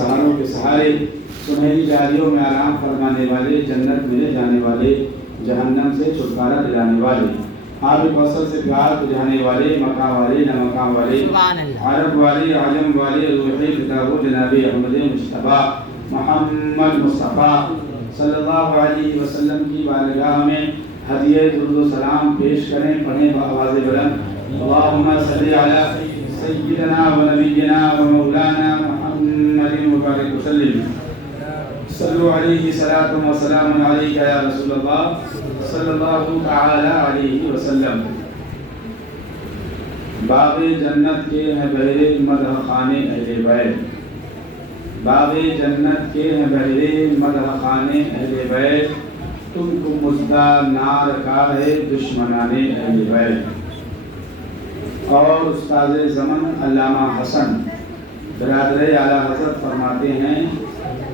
سہاروں کے سہارے، سنہری جاریوں میں آرام فرمانے والے، جنت میں لے جانے والے، جہنم سے چھٹکارا دلانے والے، آب کوثر سے پیار بجھانے والے، مقام والے نہ مقام والے، عرب والے عجم والے، روح کتاب جناب احمد مصطفیٰ محمد مصطفیٰ صلی اللہ علیہ وسلم کی بارگاہ میں ہدیہ درود و سلام پیش کریں، پڑھیں بآواز بلند، اللہم صلی علی سیدنا و نبینا و مولانا محمد مبارک وسلم، صلو علیہ صلاۃ و سلام علیک یا رسول اللہ صلی اللہ تعالی علیہ وسلم۔ باغ جنت کے ہیں بہرے مدح خانے اہل بیت، باغ جنت کے ہیں بہرے مدح خانے اہل بیت، تم کو مژدہ نار کا ہے دشمنان اہل بیت۔ اور استاد زمن علامہ حسن برادر اعلیٰ حضرت فرماتے ہیں،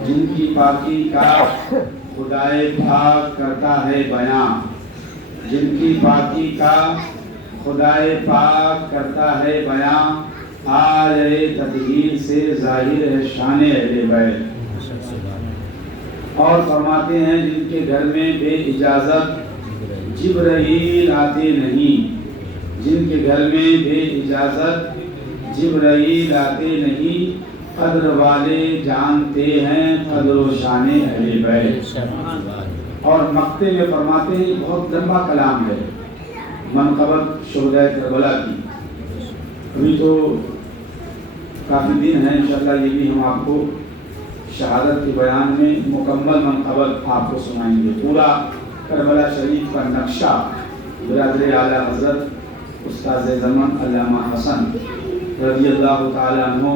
جن کی پاکی کا خدائے پاک کرتا ہے بیاں، جن کی پاکی کا خدائے پاک کرتا ہے بیاں، آیے تطہیر سے ظاہر ہے شان اہل بیت۔ اور فرماتے ہیں، جن کے گھر میں بے اجازت جبرائیل آتے نہیں، جن کے گھر میں بے اجازت جبرائیل آتے نہیں، قدر والے جانتے ہیں قدر و شان اہل بیت۔ اور مقطع میں فرماتے ہیں، بہت لمبا کلام ہے منقبت شہدائے کربلا کی، ابھی تو کافی دن ہیں، انشاءاللہ یہ بھی ہم آپ کو شہادت کے بیان میں مکمل منقبت آپ کو سنائیں گے۔ پورا کربلا شریف کا نقشہ برادر اعلیٰ حضرت استاد زمن علامہ حسن رضی اللہ تعالیٰ عنہ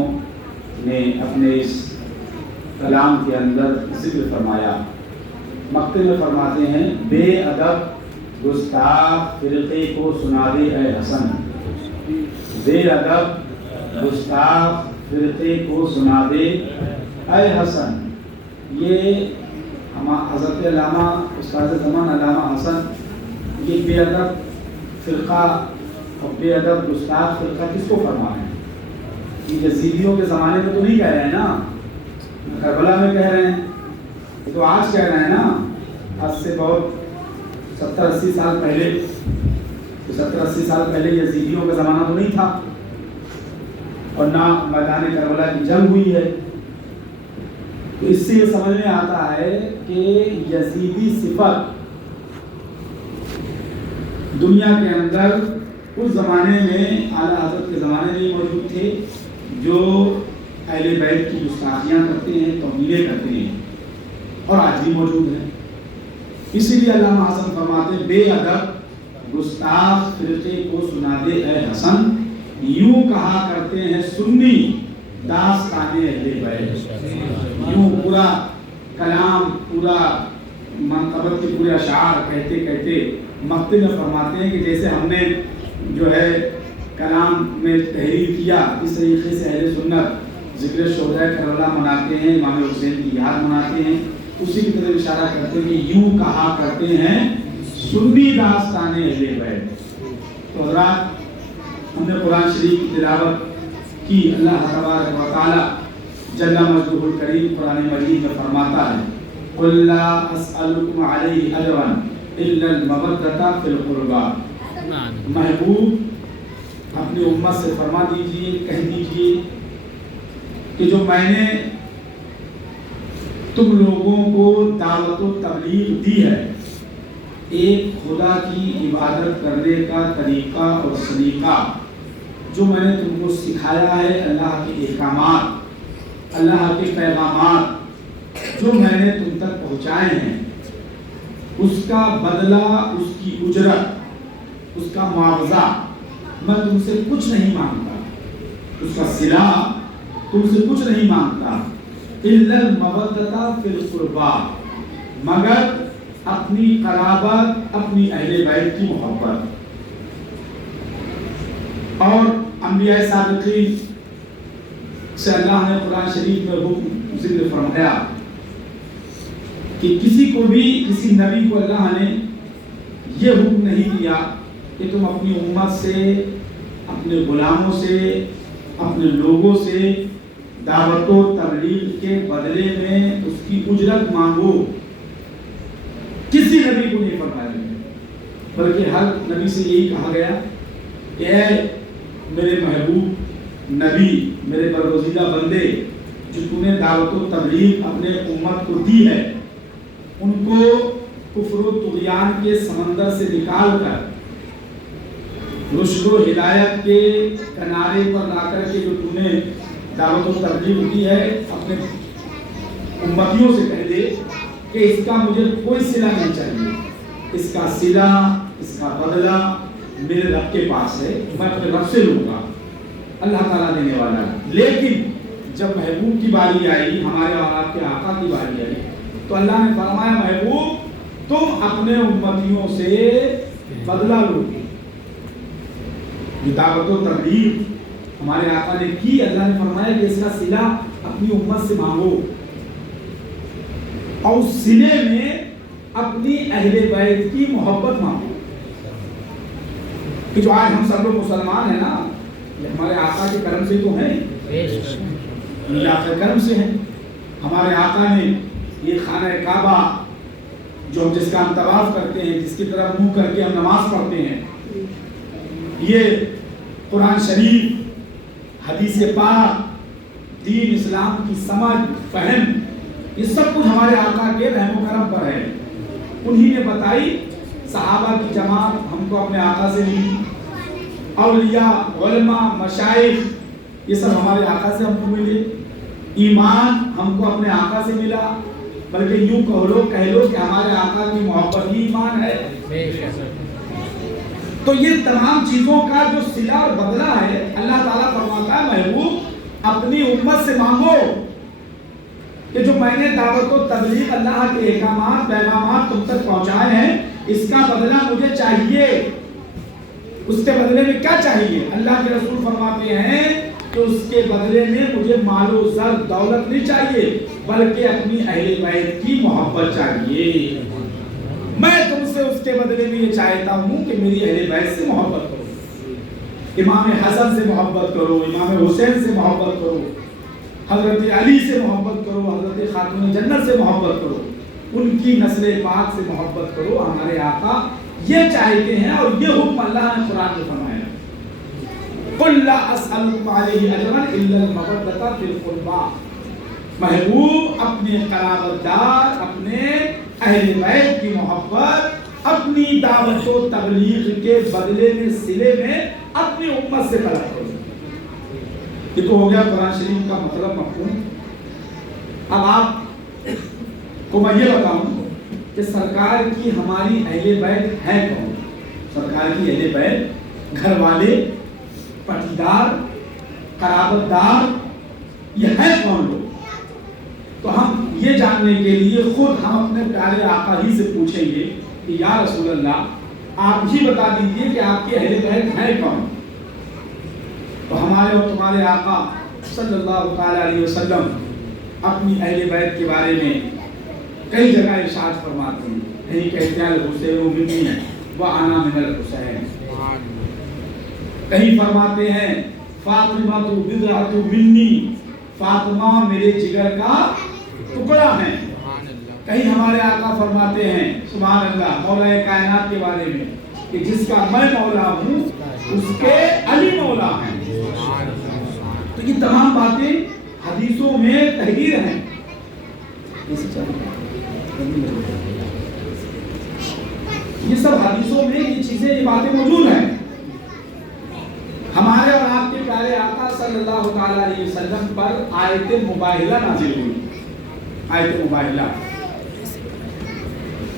نے اپنے اس کلام کے اندر ذکر فرمایا۔ مقطع میں فرماتے ہیں، بے ادب گستاخ فرقے کو سنا دے اے حسن، بے ادب گستاخ فرقے کو سنا دے اے حسن۔ یہ حضرت علامہ استاد زمان علامہ حسن یہ بے ادب فرقہ اور بے ادب گستاخ فرقہ کس کو فرما رہے ہیں؟ یہ یزیدیوں کے زمانے میں تو نہیں کہہ رہے ہیں نا، کربلا میں کہہ رہے ہیں، یہ تو آج کہہ رہے ہیں نا، آج سے بہت 70-80 سال پہلے، 70-80 سال پہلے یزیدیوں کا زمانہ تو نہیں تھا، اور نہ میدان کربلا کی جنگ ہوئی ہے۔ تو اس سے یہ سمجھ میں آتا ہے کہ یزیدی صفت دنیا کے اندر اس زمانے میں اعلیٰ حضرت کے زمانے میں موجود تھے، جو اہل بیت کی گستاخیاں کرتے ہیں، توہینیں کرتے ہیں، اور آج بھی موجود ہیں۔ اسی لیے علامہ حسن فرماتے ہیں، بے ادب گستاخ فرقے کو سنا دے اے حسن، یوں کہا کرتے ہیں سنی داستان اہل بیت۔ یوں پورا کلام، پورا منقبت کے پورے اشعار کہتے کہتے مقطع میں فرماتے ہیں کہ جیسے ہم نے جو ہے کلام میں تحریر کیا، اس طریقے سے اہل سنت ذکر شہدائے کربلا مناتے ہیں، امام حسین کی یاد مناتے ہیں، اسی کی طرف اشارہ کرتے ہیں کہ یوں کہا کرتے ہیں سنی داستان اہل بیت۔ تو حضرات، ہم نے قرآن شریف کی تلاوت کی، اللہ تبارک و تعالی جل مجدہ الکریم قرآن مجید میں فرماتا ہے، قُلْ لَا أَسْأَلُكُمْ عَلَيْهِ أَجْرًا إِلَّا الْمَوَدَّةَ فِي الْقُرْبَى۔ محبوب اپنی امت سے فرما دیجئے، کہہ دیجئے کہ جو میں نے تم لوگوں کو دعوت و تبلیغ دی ہے، ایک خدا کی عبادت کرنے کا طریقہ اور سلیقہ جو میں نے تم کو سکھایا ہے، اللہ کے احکامات، اللہ کے پیغامات جو میں نے تم تک پہنچائے ہیں، اس کا بدلہ، اس کی اجرت، اس کا معاوضہ میں تم سے کچھ نہیں مانگتا، اس کا صلہ تم سے کچھ نہیں مانگتا، الا المودۃ فی القربى، مگر اپنی قرابت، اپنی اہل بیت کی محبت۔ اور انبیاء سابقین سے اللہ نے قرآن شریف میں حکم ذکر فرمایا کہ کسی کو بھی، کسی نبی کو اللہ نے یہ حکم نہیں دیا کہ تم اپنی امت سے، اپنے غلاموں سے، اپنے لوگوں سے دعوت و تبلیغ کے بدلے میں اس کی اجرت مانگو، کسی نبی کو نہیں فرمایا بلکہ ہر نبی سے یہی کہا گیا کہ اے میرے محبوب نبی، میرے برگزیدہ بندے، جو تو نے دعوت و تبلیغ اپنے امت کو دی ہے، ان کو کفر و طغیان کے سمندر سے نکال کر رشد و ہدایت کے کنارے پر لا کر کے جو تو نے دعوت و تبلیغ کی ہے، اپنے امتیوں سے کہہ دے کہ اس کا مجھے کوئی صلہ نہیں چاہیے، اس کا صلہ، اس کا بدلہ میرے رب کے پاس ہے، میں اپنے رب سے لوں گا، اللہ تعالیٰ دینے والا ہے۔ لیکن جب محبوب کی باری آئی، ہمارے اور آپ کے آقا کی باری آئی، تو اللہ نے فرمایا محبوب تم اپنے امتیوں سے بدلہ لو گے۔ یہ دعوت و تبلیغ ہمارے آقا نے کی، اللہ نے فرمایا کہ اس کا صلہ اپنی امت سے مانگو، اور اس صلے میں اپنی اہل بیت کی محبت مانگو۔ کہ جو آج ہم سب لوگ مسلمان ہیں نا، یہ ہمارے آقا کے کرم سے تو ہیں، اللہ کے کرم سے ہیں۔ ہمارے آقا نے یہ خانہ کعبہ جو جس کا ہم طواف کرتے ہیں، جس کی طرف منہ کر کے ہم نماز پڑھتے ہیں، یہ قرآن شریف، حدیث پاک، دین اسلام کی سمجھ، فہم، یہ سب کچھ ہمارے آقا کے رحم و کرم پر ہے۔ انہی نے بتائی، صحابہ کی جماعت ہم کو اپنے آقا سے ملی، اولیاء، علماء، مشائخ، یہ سب ہمارے آقا سے ہم کو ملے، ایمان ہم کو اپنے آقا سے ملا، بلکہ یوں کہہ لو کہ ہمارے آقا کی محبت ہی ایمان ہے۔ تو یہ تمام چیزوں کا جو صلہ اور بدلہ ہے، اللہ تعالیٰ فرماتا ہے محبوب اپنی امت سے مانگو کہ جو میں نے دعوت و تبلیغ اللہ کے احکامات، پیغامات تم تک پہنچائے ہیں، اس کا بدلہ مجھے چاہیے۔ اس کے بدلے میں کیا چاہیے؟ اللہ کے رسول فرماتے ہیں کہ اس کے بدلے میں مجھے مال و زر دولت نہیں چاہیے، بلکہ اپنی اہل بیت کی محبت چاہیے۔ میں تم سے اس کے بدلے میں یہ چاہتا ہوں کہ میری اہل بیت سے محبت کرو، امام حسن سے محبت کرو، امام حسین سے محبت کرو، حضرت علی سے محبت کرو، حضرت خاتون جنت سے محبت کرو، ان کی نسل پاک سے محبت کرو۔ ہمارے آقا یہ چاہتے ہیں، اور یہ حکم اللہ نے قرآن میں فرمایا، قُلْ لَا أَسْأَلُكُمْ عَلَيْهِ أَجْرًا إِلَّا الْمَوَدَّةَ فِي الْقُرْبَى۔ محبوب اپنے قرابت دار، اپنے اہل بیت کی محبت اپنی دعوت و تبلیغ کے بدلے میں، صلے میں اپنی امت سے طلب کرو۔ یہ تو ہو گیا قرآن شریف کا مطلب، مفہوم۔ اب آپ کو میں یہ بتاؤں کہ سرکار کی ہماری اہل بیت ہے کون؟ سرکار کی اہل بیت گھر والے، پٹیدار، قرابت دار، یہ ہے کون لوگ؟ تو ہم یہ جاننے کے لیے خود ہم اپنے پیارے آقا ہی سے پوچھیں گے کہ یا رسول اللہ آپ ہی بتا دیجئے کہ آپ کے اہل بیت ہے کون؟ تو ہمارے اور تمہارے آقا صلی اللہ تعالی علیہ وسلم اپنی اہل بیت کے بارے میں کئی جگہ ارشاد فرماتے ہیں۔ کہیں کہتے ہیں الحسین منی وانا من الحسین، کہیں فرماتے ہیں فاطمہ بضعۃ منی، فاطمہ میرے جگر کا ٹکڑا ہے۔ کہیں ہمارے آقا فرماتے ہیں سبحان اللہ مولا کائنات کے بارے میں کہ جس کا میں مولا ہوں اس کے علی مولا ہیں۔ تو یہ تمام باتیں حدیثوں میں تحریر ہیں۔ یہ سب حدیثوں میں یہ چیزیں، یہ باتیں موجود ہیں۔ ہمارے اور آپ کے پیارے آقا صلی اللہ تعالی علیہ وسلم پر آیت مباہلہ نازل ہوئی، آیت مباہلہ،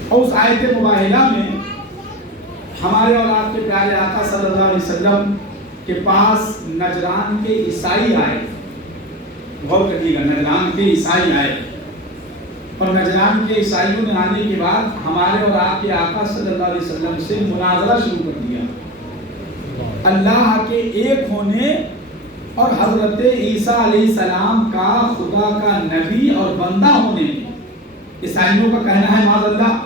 اور اس آیت مباہلہ میں ہمارے اور آپ کے پیارے آقا صلی اللہ علیہ وسلم کے پاس نجران کے عیسائی آئے۔ غور کریے گا، نجران کے عیسائی آئے، اور نجران کے عیسائیوں نے آنے کے بعد ہمارے اور آپ کے آقا صلی اللہ علیہ وسلم سے مناظرہ شروع کر دیا۔ اللہ کے ایک ہونے اور حضرت عیسیٰ علیہ السلام کا خدا کا نبی اور بندہ ہونے میں، عیسائیوں کا کہنا ہے معاذ اللہ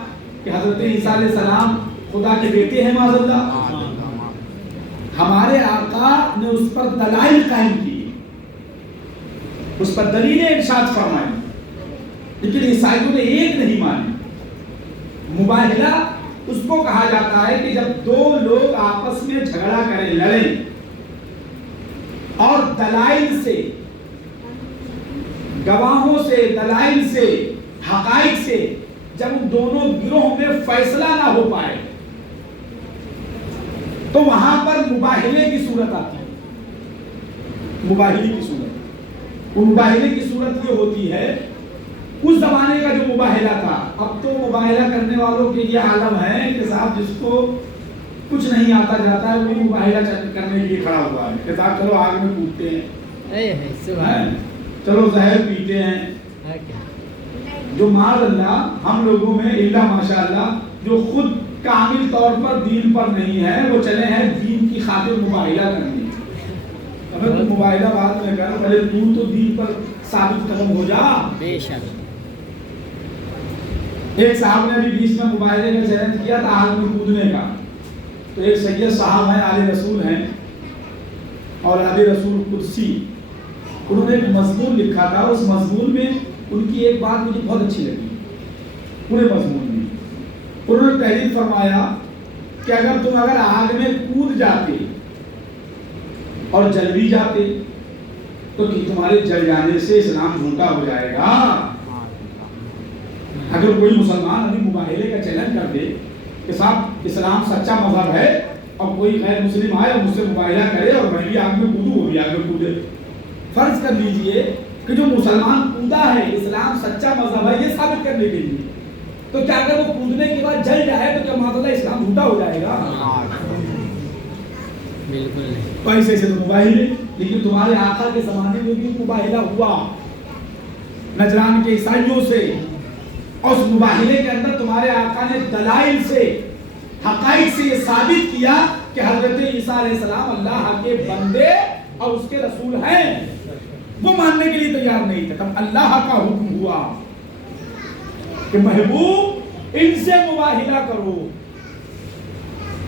کہ حضرت عیسیٰ علیہ السلام خدا کے بیٹے ہیں معاذ اللہ۔ ہمارے آقا نے اس پر دلائل قائم کی، اس پر دلیلیں ارشاد فرمائیں، لیکن عیسائیوں نے ایک نہیں مانی۔ مباہلہ اس کو کہا جاتا ہے کہ جب دو لوگ آپس میں جھگڑا کریں، لڑیں، اور دلائل سے، گواہوں سے، دلائل سے، حقائق سے جب ان دونوں گروہوں میں فیصلہ نہ ہو پائے تو وہاں پر مباہلے کی صورت آتی ہے۔ مباہلے کی صورت، مباہلے کی صورت یہ ہوتی ہے، اس زمانے کا جو مباہلہ تھا، اب تو مباہلہ کرنے والوں کے یہ عالم ہے کہ صاحب جس کو کچھ نہیں آتا جاتا ہے وہ مباہلہ کرنے کے لیے کھڑا ہوا ہے کہ صاحب چلو آگ میں کودتے ہیں، چلو زہر پیتے ہیں۔ جو معاذ اللہ ہم لوگوں میں الا ماشاءاللہ جو خود کامل طور پر دین پر نہیں ہے، وہ چلے ہیں دین کی خاطر مباہلہ کرنے۔ اگر تم مباہلہ بعد میں کر، پہلے تو دین پر ثابت قدم ہو جا۔ بے شک ایک صاحب نے ابھی بیچ میں مباہلے کا چیلنج کیا تھا آگ میں کودنے کا، تو ایک سید صاحب ہیں، آل رسول ہیں، اور آل رسول قدسی، انہوں نے ایک مضمون لکھا تھا۔ اس مضمون میں ان کی ایک بات مجھے بہت اچھی لگی، پورے مضمون میں انہوں نے تحریر فرمایا کہ اگر تم آگ میں کود جاتے اور جل بھی جاتے تو کہ تمہارے جل جانے سے اسلام جھوٹا ہو جائے گا۔ اگر کوئی مسلمان ابھی مباہلے کا چیلنج کر دے کہ صاحب اسلام سچا مذہب ہے، اور کوئی غیر مسلم آئے اور مجھ سے مباہلہ کرے اور میں بھی آگ میں کودوں، وہ بھی آگ میں کودے، فرض کر لیجئے کہ جو مسلمان کودا ہے اسلام سچا مذہب ہے یہ ثابت کرنے کے لیے، تو کیا اگر وہ کودنے کے بعد جل جائے تو کیا معاذ اسلام جھوٹا ہو جائے گا؟ بالکل تو ایسے تو مباہلے، لیکن تمہارے آقا کے زمانے میں بھی مباہلہ ہوا نجران کے عیسائیوں سے، اور اس مباہلے کے اندر تمہارے آقا نے دلائل سے، حقائق سے یہ ثابت کیا کہ حضرت عیسیٰ علیہ السلام اللہ کے بندے اور اس کے رسول ہیں۔ وہ ماننے کے لیے تیار نہیں تھے، تب اللہ کا حکم ہوا کہ محبوب ان سے مباہلہ کرو،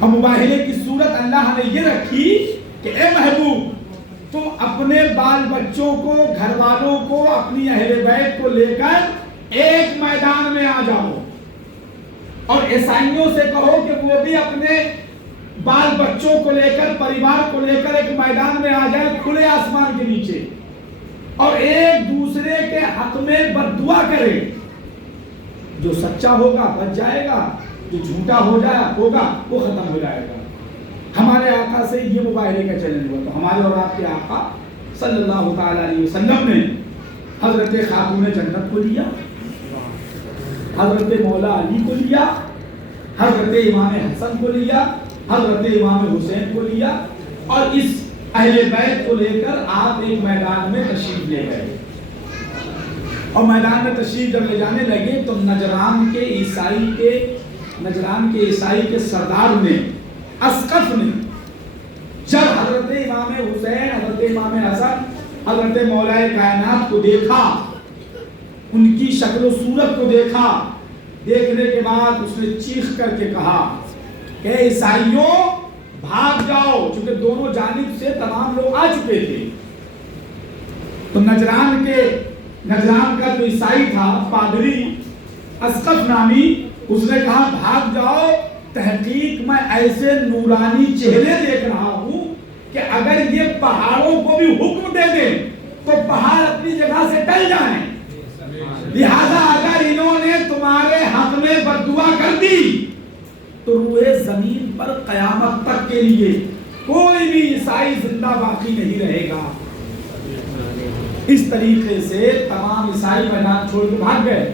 اور مباہلے کی صورت اللہ نے یہ رکھی کہ اے محبوب تم اپنے بال بچوں کو، گھر والوں کو، اپنی اہل بیت کو لے کر ایک میدان میں آ جاؤ، اور عیسائیوں سے کہو کہ وہ بھی اپنے بال بچوں کو لے کر، پریوار کو لے کر ایک میدان میں آ جائے کھلے آسمان کے نیچے، اور ایک دوسرے کے حق میں بد دعا کرے۔ جو سچا ہوگا بچ جائے گا، جو جھوٹا ہوگا وہ ختم ہو جائے گا۔ ہمارے آقا سے یہ مباہلے کا چیلنج ہوا، تو ہمارے اور آپ کے آقا صلی اللہ تعالی علیہ وسلم نے حضرت خاتون جنت کو لیا، حضرت مولا علی کو لیا، حضرت امام حسن کو لیا، حضرت امام حسین کو لیا، اور اس اہل بیت کو لے کر آپ ایک میدان میں تشریف لے گئے، اور میدان میں تشریف جب لے جانے لگے تو نجران کے عیسائی کے سردار نے، اسقف نے، جب حضرت امام حسین، حضرت امام حسن، حضرت مولا کائنات کو دیکھا، ان کی شکل و صورت کو دیکھا، دیکھنے کے بعد اس نے چیخ کر کے کہا کہ عیسائیوں بھاگ جاؤ، چونکہ دونوں جانب سے تمام لوگ آ چکے تھے۔ تو نجران کا جو عیسائی تھا، پادری اسقف نامی، اس نے کہا بھاگ جاؤ، تحقیق میں ایسے نورانی چہرے دیکھ رہا ہوں کہ اگر یہ پہاڑوں کو بھی حکم دے دیں تو پہاڑ اپنی جگہ سے ٹل جائیں، لہذا اگر انہوں نے تمہارے حق میں بد دعا کر دی تو روئے زمین پر قیامت تک کے لیے کوئی بھی عیسائی زندہ باقی نہیں رہے گا۔ اس طریقے سے تمام عیسائی میدان چھوڑ کے بھاگ گئے،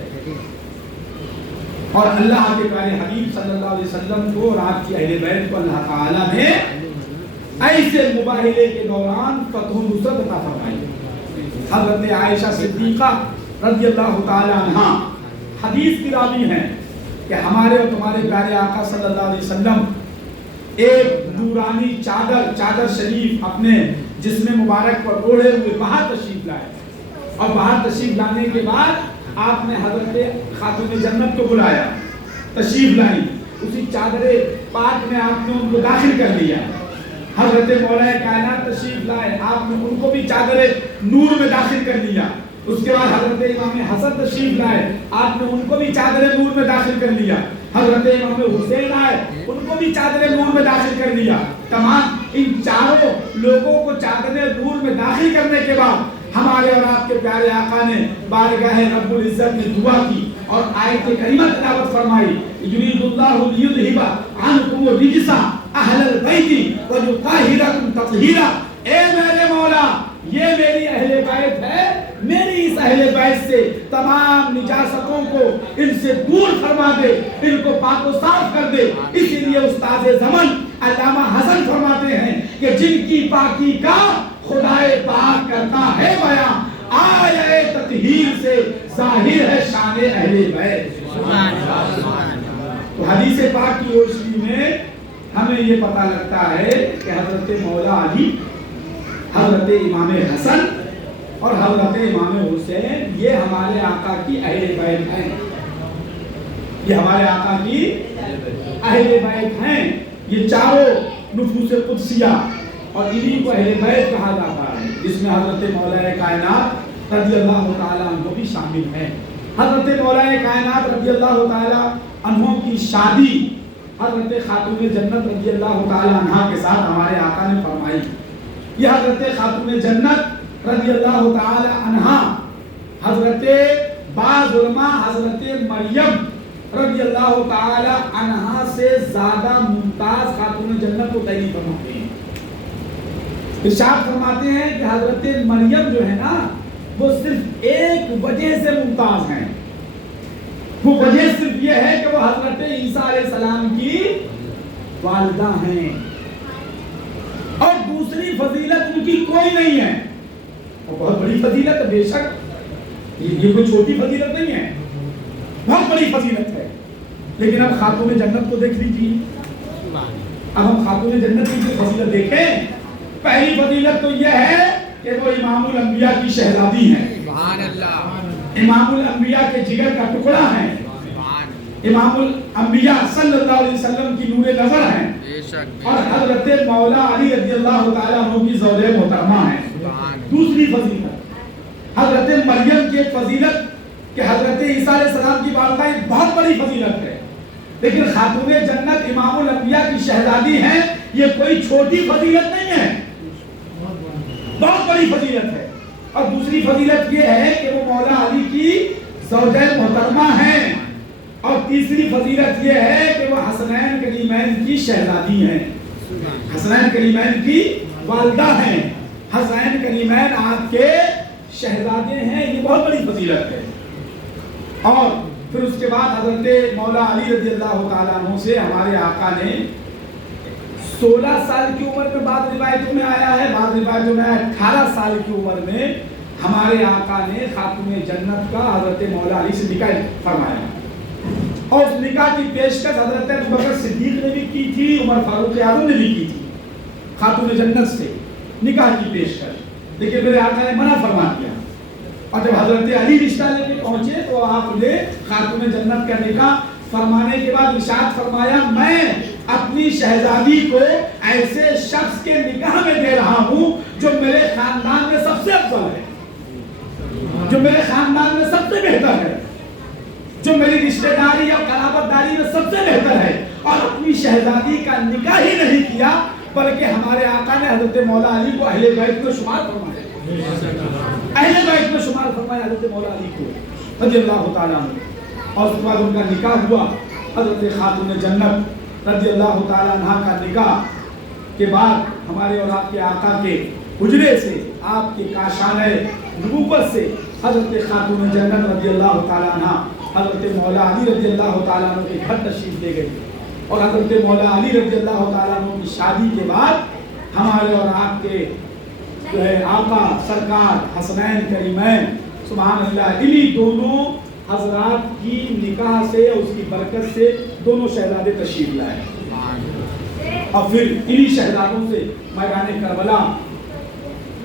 اور اللہ کے پیارے حبیب صلی اللہ علیہ وسلم کو اور آپ کی اہل بیت کو اللہ تعالیٰ نے ایسے مباہلے کے دوران فتح و نصرت عطا فرمائی۔ حضرت عائشہ صدیقہ رضی اللہ تعالی عنہا حدیث کی راوی ہیں کہ ہمارے اور تمہارے پیارے آقا صلی اللہ علیہ وسلم ایک نورانی چادر شریف اپنے جسم مبارک پر اوڑھے ہوئے باہر تشریف لائے، اور باہر تشریف لانے کے بعد آپ نے حضرت خاتون جنت کو بلایا، تشریف لائی، اسی چادر پاک میں آپ نے ان کو داخل کر لیا۔ حضرت مولا کائنات تشریف لائے، آپ نے ان کو بھی چادر نور میں داخل کر لیا. اس کے بعد حضرت امام حسن تشریف لائے, آپ نے ان کو بھی چادر نور میں داخل کر لیا. حضرت امام حسین آئے, ان کو بھی چادر نور میں داخل کر لیا. تمام ان چاروں لوگوں کو چادر نور میں داخل کرنے کے بعد ہمارے اور آپ کے پیارے آقا نے بارگاہ رب العزت میں دعا کی اور آیت کریمہ تلاوت فرمائی. یرید اللہ لیذھب عنکم الرجس اہل البیت ویطہرکم تطہیرا. اے میرے مولا, یہ میری اہل بیت ہے, میری اس اہل بیت سے تمام نجاستوں کو ان سے دور فرما دے, ان کو پاک و صاف کر دے. اسی لیے استاد زمن علامہ حسن فرماتے ہیں کہ جن کی پاکی کا خدائے پاک کرتا ہے بیان, آیہ تطہیر سے ظاہر ہے شان اہل بیت. تو حدیث پاک کی روشنی میں ہمیں یہ پتہ لگتا ہے کہ حضرت مولا علی, حضرت امام حسن اور حضرت امام حسین یہ ہمارے آقا کی اہل بیت ہیں. یہ ہمارے آقا کی اہل بیت ہیں. یہ چاروں نفوس قدسیہ اور انہی کو اہل بیت کہا جاتا ہے, جس میں حضرت مولا کائنات رضی اللہ تعالیٰ عنہ بھی شامل ہیں. حضرت مولا کائنات رضی اللہ تعالیٰ عنہ کی شادی حضرت خاتون جنت رضی اللہ تعالیٰ عنہ کے ساتھ ہمارے آقا نے فرمائی. یہ حضرت خاتون جنت رضی اللہ تعالی عنہا حضرت بعض علماء حضرت مریم رضی اللہ تعالی عنہا سے زیادہ ممتاز خاتون جنت کو تعین فرماتے ہیں. ارشاد فرماتے ہیں کہ حضرت مریم جو ہے نا وہ صرف ایک وجہ سے ممتاز ہیں. وہ وجہ صرف یہ ہے کہ وہ حضرت عیسیٰ علیہ السلام کی والدہ ہیں, اور دوسری فضیلت ان کی کوئی نہیں ہے. اور بہت بڑی فضیلت ہے, بے شک یہ کوئی چھوٹی فضیلت نہیں ہے, بہت بڑی فضیلت ہے. لیکن اب خاتون جنت کو دیکھ لیجیے. اب ہم خاتون جنت کی فضیلت دیکھیں. پہلی فضیلت تو یہ ہے کہ وہ امام الانبیاء کی شہزادی ہیں. سبحان اللہ. امام الانبیاء کے جگر کا ٹکڑا ہیں. امام الانبیاء صلی اللہ علیہ وسلم کی نور نظر ہیں, اور حضرت مولا علی رضی اللہ تعالیٰ عنہ کی زوجہ محترمہ ہیں. دوسری فضیلت حضرت مریم کی فضیلت کہ حضرت عیسیٰ علیہ السلام کی والدہ ایک بہت بڑی فضیلت ہے, لیکن خاتون جنت امام الانبیاء کی شہزادی ہیں, یہ کوئی چھوٹی فضیلت نہیں ہے, بہت بڑی فضیلت ہے. اور دوسری فضیلت یہ ہے کہ وہ مولا علی کی زوجہ محترمہ ہیں, اور تیسری فضیلت یہ ہے کہ وہ حسنین کریمین کی شہزادی ہیں, حسنین کریمین کی والدہ ہیں. حسنین کریمین آپ کے شہزادے ہیں, یہ بہت بڑی فضیلت ہے. اور پھر اس کے بعد حضرت مولا علی رضی اللہ تعالیٰ عنہ سے ہمارے آقا نے 16 سال کی عمر میں, بعض روایتوں میں آیا ہے, بعض روایتوں میں 18 سال کی عمر میں ہمارے آقا نے خاتون جنت کا حضرت مولا علی سے نکاح فرمایا. اور اس نکاح کی پیشکش حضرت ابوبکر صدیق نے بھی کی تھی, عمر فاروق اعظم نے بھی کی تھی. خاتون جنت سے نکاح کی پیشکش, لیکن میرے آقا نے منع فرما دیا. اور جب حضرت علی رشتہ لے کے پہنچے تو آپ نے خاتون جنت کا نکاح فرمانے کے بعد ارشاد فرمایا, میں اپنی شہزادی کو ایسے شخص کے نکاح میں دے رہا ہوں جو میرے خاندان میں سب سے افضل ہے, جو میرے خاندان میں سب سے بہتر ہے, جو میری رشتہ داری اور قرابت داری میں سب سے بہتر ہے. اور اپنی شہزادی کا نکاح ہی نہیں کیا بلکہ ہمارے آقا نے حضرت مولا علی کو اہل بیت میں شمار فرمایا, اہل بیت میں شمار فرمایا حضرت مولا علی کو رضی اللہ تعالیٰ عنہ. اور اس کے بعد ان کا نکاح ہوا. حضرت خاتون جنت رضی اللہ تعالیٰ عنہ کا نکاح کے بعد ہمارے اور آپ کے آقا کے حجرے سے, آپ کے کاشانہ نبوت سے حضرت خاتون جنت رضی اللہ تعالیٰ عنہ حضرت مولا علی رضی اللہ تعالیٰ عنہ کے گھر تشریف لے گئی. اور حضرت مولا علی رضی اللہ تعالیٰ عنہ کی شادی کے بعد ہمارے اور آپ کے آقا سرکار حسنین کریمین سبحان اللہ, انہی دونوں حضرات کی نکاح سے, اس کی برکت سے دونوں شہزادے تشریف لائے. اور پھر انہی شہزادوں سے میدان کربلا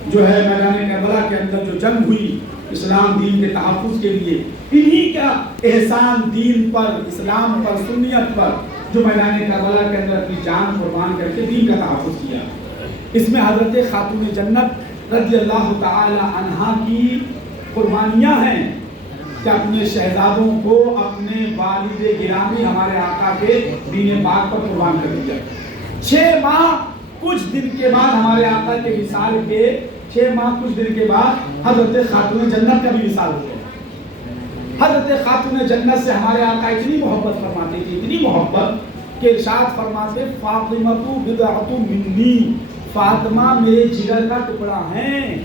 جو ہے, میدان کربلا کے اندر جو جنگ ہوئی اسلام دین کے تحفظ کے لیے, انہی کا احسان دین پر, اسلام پر, سنیت پر, جو میدان کربلا کے اندر اپنی جان قربان کر کے دین کا تحفظ کیا. اس میں حضرت خاتون جنت رضی اللہ تعالی عنہا کی قربانیاں ہیں کہ اپنے شہزادوں کو اپنے والد گرامی ہمارے آقا کے دین پاک پر قربان کر دیا۔ 6 ماہ کچھ دن کے بعد ہمارے آقا کے وصال کے 6 ماہ کچھ دن کے بعد حضرت خاتون جنت کا بھی وصال ہو گیا۔ حضرت خاتون جنت سے ہمارے آقا اتنی محبت فرماتے تھے، اتنی محبت کہ ارشاد فرماتے فاطمہ بضعۃ منی، فاطمہ میرے جگر کا ٹکڑا ہیں۔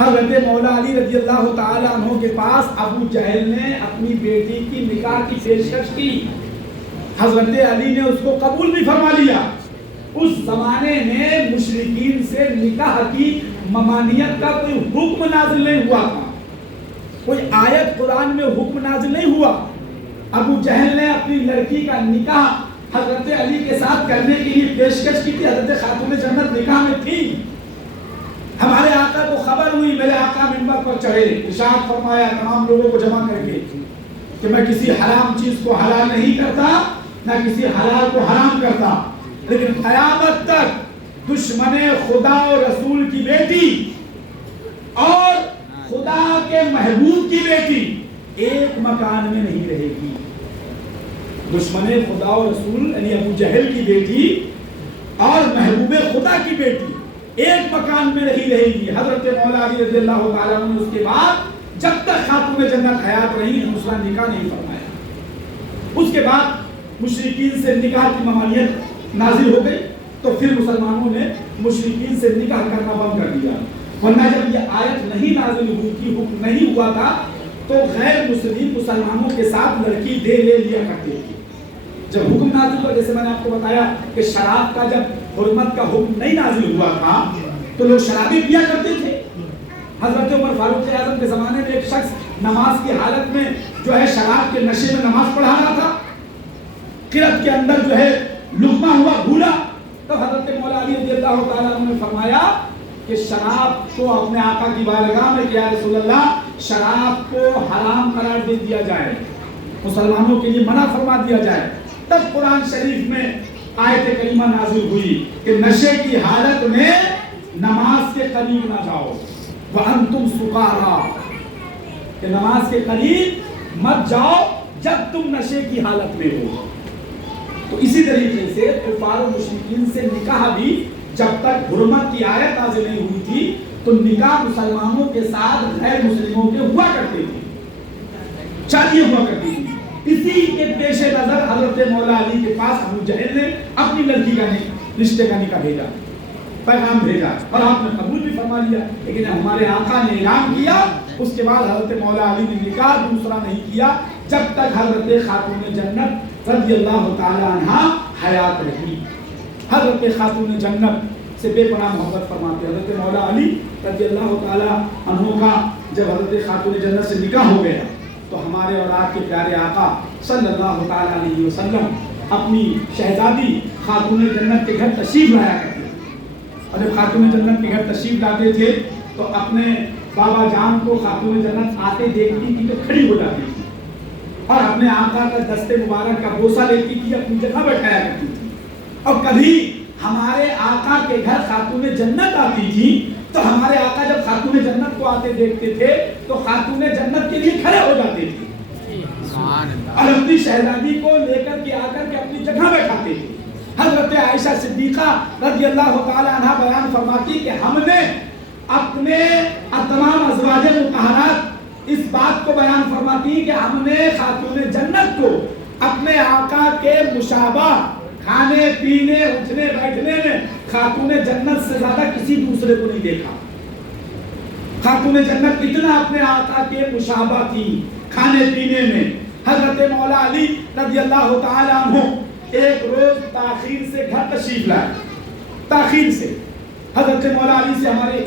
حضرت مولا علی رضی اللہ تعالی عنہ کے پاس ابو جہل نے اپنی بیٹی کی نکاح کی پیشکش کی، حضرت علی نے اس کو قبول بھی فرما لیا۔ اس زمانے میں مشرکین سے نکاح کی ممانعت کا کوئی حکم نازل نہیں ہوا تھا، کوئی آیت قرآن میں حکم نازل نہیں ہوا۔ ابو جہل نے اپنی لڑکی کا نکاح حضرت علی کے ساتھ کرنے کے لیے پیشکش کی تھی، حضرت خاتون جنت نکاح میں تھی۔ ہمارے آقا کو خبر ہوئی، میرے آقا منبر پر چڑھے، ارشاد فرمایا تمام لوگوں کو جمع کر کے کہ میں کسی حرام چیز کو حلال نہیں کرتا، نہ کسی حلال کو حرام کرتا، لیکن قیامت تک دشمن خدا اور رسول کی بیٹی اور خدا کے محبوب کی بیٹی ایک مکان میں نہیں رہے گی۔ دشمن خدا اور رسول یعنی ابو جہل کی بیٹی اور محبوب خدا کی بیٹی ایک مکان میں نہیں رہے گی۔ حضرت مولا علی رضی اللہ تعالیٰ عنہ نے اس کے بعد جب تک خاتون جنت حیات رہی دوسرا نکاح نہیں فرمایا۔ اس کے بعد مشرکین سے نکاح کی ممانعت نازل ہو گئی تو پھر مسلمانوں نے مشرکین سے نکاح کرنا بند کر دیا، ورنہ جب یہ آیت نہیں نازل ہوئی تھی، حکم نہیں ہوا تھا، تو غیر مسلم مسلمانوں کے ساتھ لڑکی دے لے لیا کرتے تھے۔ جب حکم نازل ہوا، جیسے میں نے آپ کو بتایا کہ شراب کا جب حرمت کا حکم نہیں نازل ہوا تھا تو لوگ شرابی پیا کرتے تھے۔ حضرت عمر فاروق اعظم کے زمانے میں ایک شخص نماز کی حالت میں جو ہے شراب کے نشے میں نماز پڑھا رہا تھا، قرأت کے اندر جو ہے لقمہ ہوا بھولا، تب حضرت مولا علی رضی اللہ تعالیٰ عنہ نے فرمایا کہ شراب کو اپنے آقا کی بارگاہ میں کہ یا رسول اللہ شراب کو حرام قرار دے دیا جائے، مسلمانوں کے لیے منع فرما دیا جائے۔ تب قرآن شریف میں آیت کریمہ نازل ہوئی کہ نشے کی حالت میں نماز کے قریب نہ جاؤ، وَأَنْتُمْ سُقَارَىٰ، کہ نماز کے قریب مت جاؤ جب تم نشے کی حالت میں ہو۔ تو اسی طریقے سے کفار و مشرکین سے نکاح بھی جب تک حرمت کی آیت نازل نہیں ہوئی تھی تو نکاح مسلمانوں کے ساتھ غیر مسلموں کے ہوا کرتے تھے، شادیاں ہوا کرتی تھی۔ اسی کے پیش نظر حضرت مولا علی کے پاس ابو جہل نے اپنی لڑکی کا رشتے کا نکاح بھیجا، پیغام بھیجا اور آپ نے قبول بھی فرما لیا، لیکن ہمارے آقا نے اعلان کیا اس کے بعد حضرت مولا علی نے نکاح دوسرا نہیں کیا جب تک حضرت خاتون جنت رضی اللہ تعالی عنہا حیات رہی۔ حضرت خاتون جنت سے بے پناہ محبت فرماتے حضرت مولا علی رضی اللہ تعالی عنہ کا جب حضرت خاتون جنت سے نکاح ہو گیا تو ہمارے اور آپ کے پیارے آقا صلی اللہ تعالی علیہ وسلم اپنی شہزادی خاتون جنت کے گھر تشریف لایا کرتے تھے، اور جب خاتون جنت کے گھر تشریف لاتے تھے تو اپنے بابا جان کو خاتون جنت آتے دیکھتی تھی تو کھڑی ہو جاتی تھی اور اپنے آقا کا دست مبارک کا بوسہ لیتی تھی، اپنی جگہ بیٹھایا کرتی تھی۔ اور کبھی ہمارے آقا کے گھر خاتون جنت آتی تھی تو ہمارے آقا جب خاتون جنت کو آتے دیکھتے تھے تو خاتون جنت کے لیے کھڑے ہو جاتے تھے اور اپنی شہزادی کو لے کر کے آ کر کے اپنی جگہ بیٹھاتے تھے۔ حضرت عائشہ صدیقہ رضی اللہ تعالی عنہا بیان فرماتی کہ ہم نے اپنے تمام ازواج مطہرات اس بات کو بیان فرماتی کہ ہم نے خاتون جنت کو اپنے آقا کے مشابہ کھانے پینے اٹھنے بیٹھنے میں خاتون جنت سے زیادہ کسی دوسرے کو نہیں دیکھا۔ خاتون جنت اتنا اپنے آقا کے مشابہ تھی کھانے پینے میں۔ حضرت مولا علی رضی اللہ تعالی عنہ ایک روز تاخیر سے گھر تشریف لائے، تاخیر سے۔ حضرت مولا علی سے ہمارے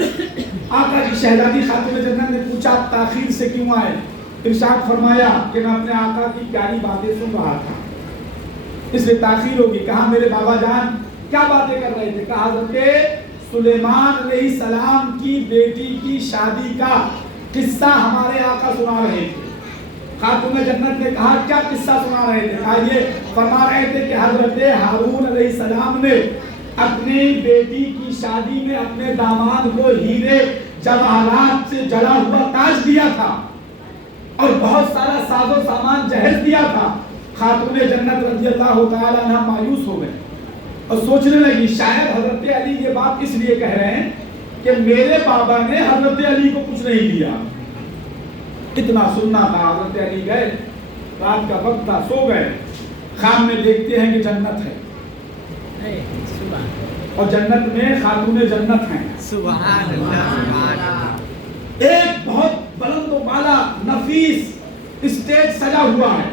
آقا کی شہزادی خاتون جنت نے پوچھا آپ تاخیر سے کیوں آئے؟ ارشاد فرمایا کہ میں اپنے آقا کی پیاری باتیں سن رہا تھا اس لیے تاخیر ہوگی۔ کہا میرے بابا جان کیا باتیں کر رہے تھے؟ کہا حضرت سلیمان علیہ السلام کی بیٹی کی شادی کا قصہ ہمارے آقا سنا رہے تھے۔ خاتون جنت نے کہا کیا قصہ سنا رہے تھے؟ کہا یہ فرما رہے تھے کہ حضرت ہارون علیہ السلام نے اپنی بیٹی کی شادی میں اپنے داماد کو ہیرے جواہرات سے جڑا ہوا تاج دیا تھا اور بہت سارا ساز و سامان جہیز دیا تھا. خاتون جنت رضی اللہ تعالی عنہ مایوس ہو گئے اور سوچنے لگی شاید حضرت علی یہ بات اس لیے کہہ رہے ہیں کہ میرے بابا نے حضرت علی کو کچھ نہیں دیا. اتنا سننا تھا. حضرت علی گئے, رات کا وقت تھا, سو گئے. خواب میں دیکھتے ہیں کہ جنت ہے اور جنت میں خاتون جنت ہیں. سبحان اللہ. ایک بہت بلند و بالا نفیس اسٹیج سجا ہوا ہے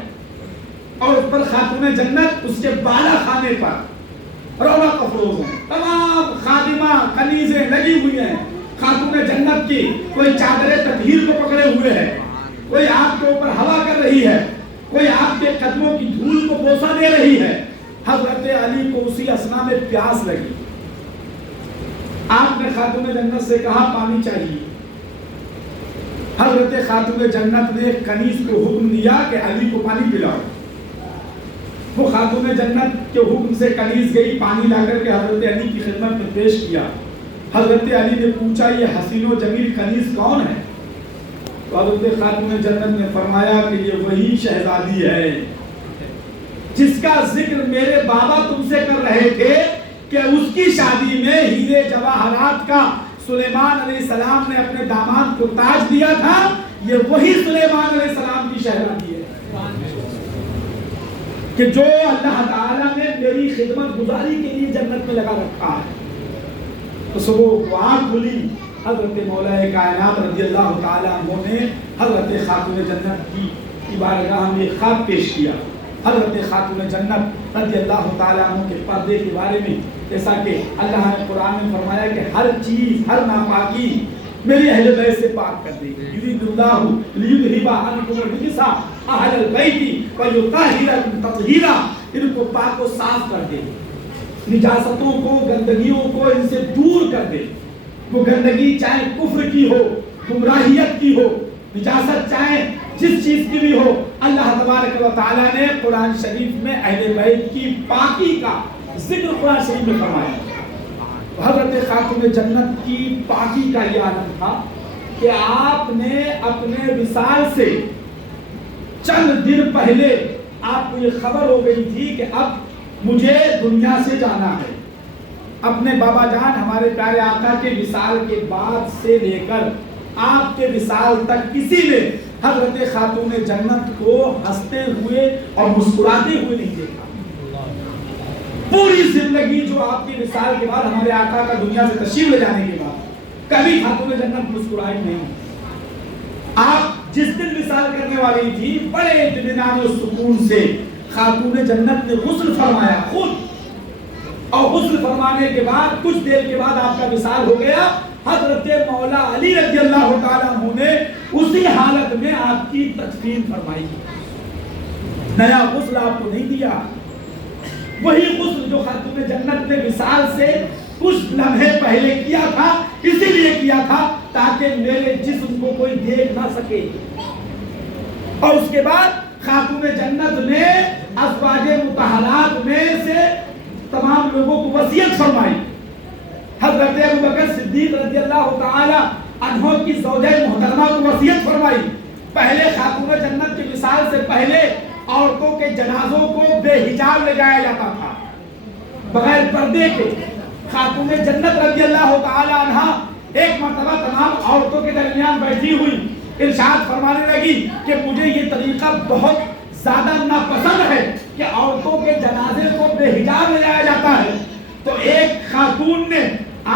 اور اس پر خاتون جنت اس کے بالا خانے پر رونق افروز ہیں. تمام خادمہ کنیزیں لگی ہوئی ہیں خاتون جنت کی. کوئی چادر تطہیر کو پکڑے ہوئے ہے, کوئی آپ کے اوپر ہوا کر رہی ہے, کوئی آپ کے قدموں کی دھول کو بوسہ دے رہی ہے. حضرت علی کو اسی اثنا میں پیاس لگی. آپ نے خاتون جنت سے کہا پانی چاہیے. حضرت خاتون جنت نے کنیز کو حکم دیا کہ علی کو پانی پلاؤ. وہ خاتون جنت کے حکم سے کنیز گئی, پانی لا کر کے حضرت علی کی خدمت میں پیش کیا. حضرت علی نے پوچھا یہ حسین و جمیل کنیز کون ہے؟ تو حضرت خاتون جنت نے فرمایا کہ یہ وہی شہزادی ہے جس کا ذکر میرے بابا تم سے کر رہے تھے کہ اس کی شادی میں ہیرے جواہرات کا سلیمان علیہ السلام نے اپنے داماد کو تاج دیا تھا. یہ وہی سلیمان علیہ السلام کی شہزادی ہے کہ جو اللہ تعالیٰ نے میری خدمت گزاری کے لیے جنت میں لگا رکھا ہے. تو صبح آنکھ کھلی, حضرت مولا کائنات رضی اللہ تعالیٰ عنہ نے حضرت خاتون جنت کی بارگاہ میں خواب پیش کیا. حضرت خاتون جنت رضی اللہ تعالیٰ عنہ کے پردے کے بارے میں جیسا کہ اللہ نے قرآن میں فرمایا کہ ہر چیز, ہر ناپاکی میری اہل بیت سے پاک کر دے گی. یرید اللہ لیذھب عنکم الرجس اہل البیت ویطہرکم تطہیرا. ان کو پاک و صاف کر دے, نجاستوں کو, گندگیوں کو ان سے دور کر دے. وہ گندگی چاہے کفر کی ہو, گمراہیت کی ہو, نجاست چاہے جس چیز کی بھی ہو, اللہ تبارک و تعالیٰ نے قرآن شریف میں اہل بیت کی پاکی کا ذکر قرآن شریف میں فرمایا. حضرت خاتون جنت کی پاکی کا یہ عالم تھا کہ آپ نے اپنے وصال سے چند دن پہلے آپ کو یہ خبر ہو گئی تھی کہ اب مجھے دنیا سے جانا ہے. اپنے بابا جان ہمارے پیارے آقا کے وصال کے بعد سے لے کر آپ کے وصال تک کسی نے حضرت خاتون جنت کو ہنستے ہوئے اور مسکراتے ہوئے نہیں دیکھا. پوری زندگی جو آپ کے وصال کے بعد ہمارے آقا کا دنیا سے تشریف لے جانے کے بعد کبھی خاتون جنت مسکرائی نہیں. آپ جس دن وصال کرنے والی تھی بڑے اطمینان و سکون سے خاتون جنت نے غسل فرمایا خود, اور غسل فرمانے کے بعد کچھ دیر کے بعد آپ کا وصال ہو گیا. حضرت مولا علی رضی اللہ تعالیٰ عنہ نے اسی حالت میں آپ کی تدفین فرمائی. نیا غسل آپ کو نہیں دیا, وہی غسل جو خاتون جنت نے وصال سے کچھ لمحے پہلے کیا تھا, اسی لیے کیا تھا تاکہ میرے جسم کو کوئی دیکھ نہ سکے. اور اس کے بعد خاتون جنت نے ازواج مطہرات میں سے تمام لوگوں کو وصیت فرمائی. حضرت ابوبکر صدیق رضی اللہ تعالی عنہ کی زوجہ محترمہ کو وصیت فرمائی. پہلے خاتون جنت کے وصال سے پہلے عورتوں کے جنازوں کو بے حجاب لے جایا جاتا تھا, بغیر پردے کے. خاتون جنت رضی اللہ تعالی عنہ ایک مرتبہ تمام عورتوں کے درمیان بیٹھی ہوئی ارشاد فرمانے لگی کہ مجھے یہ طریقہ بہت زیادہ ناپسند ہے کہ عورتوں کے جنازے کو بے حجاب لے جایا جاتا ہے. تو ایک خاتون نے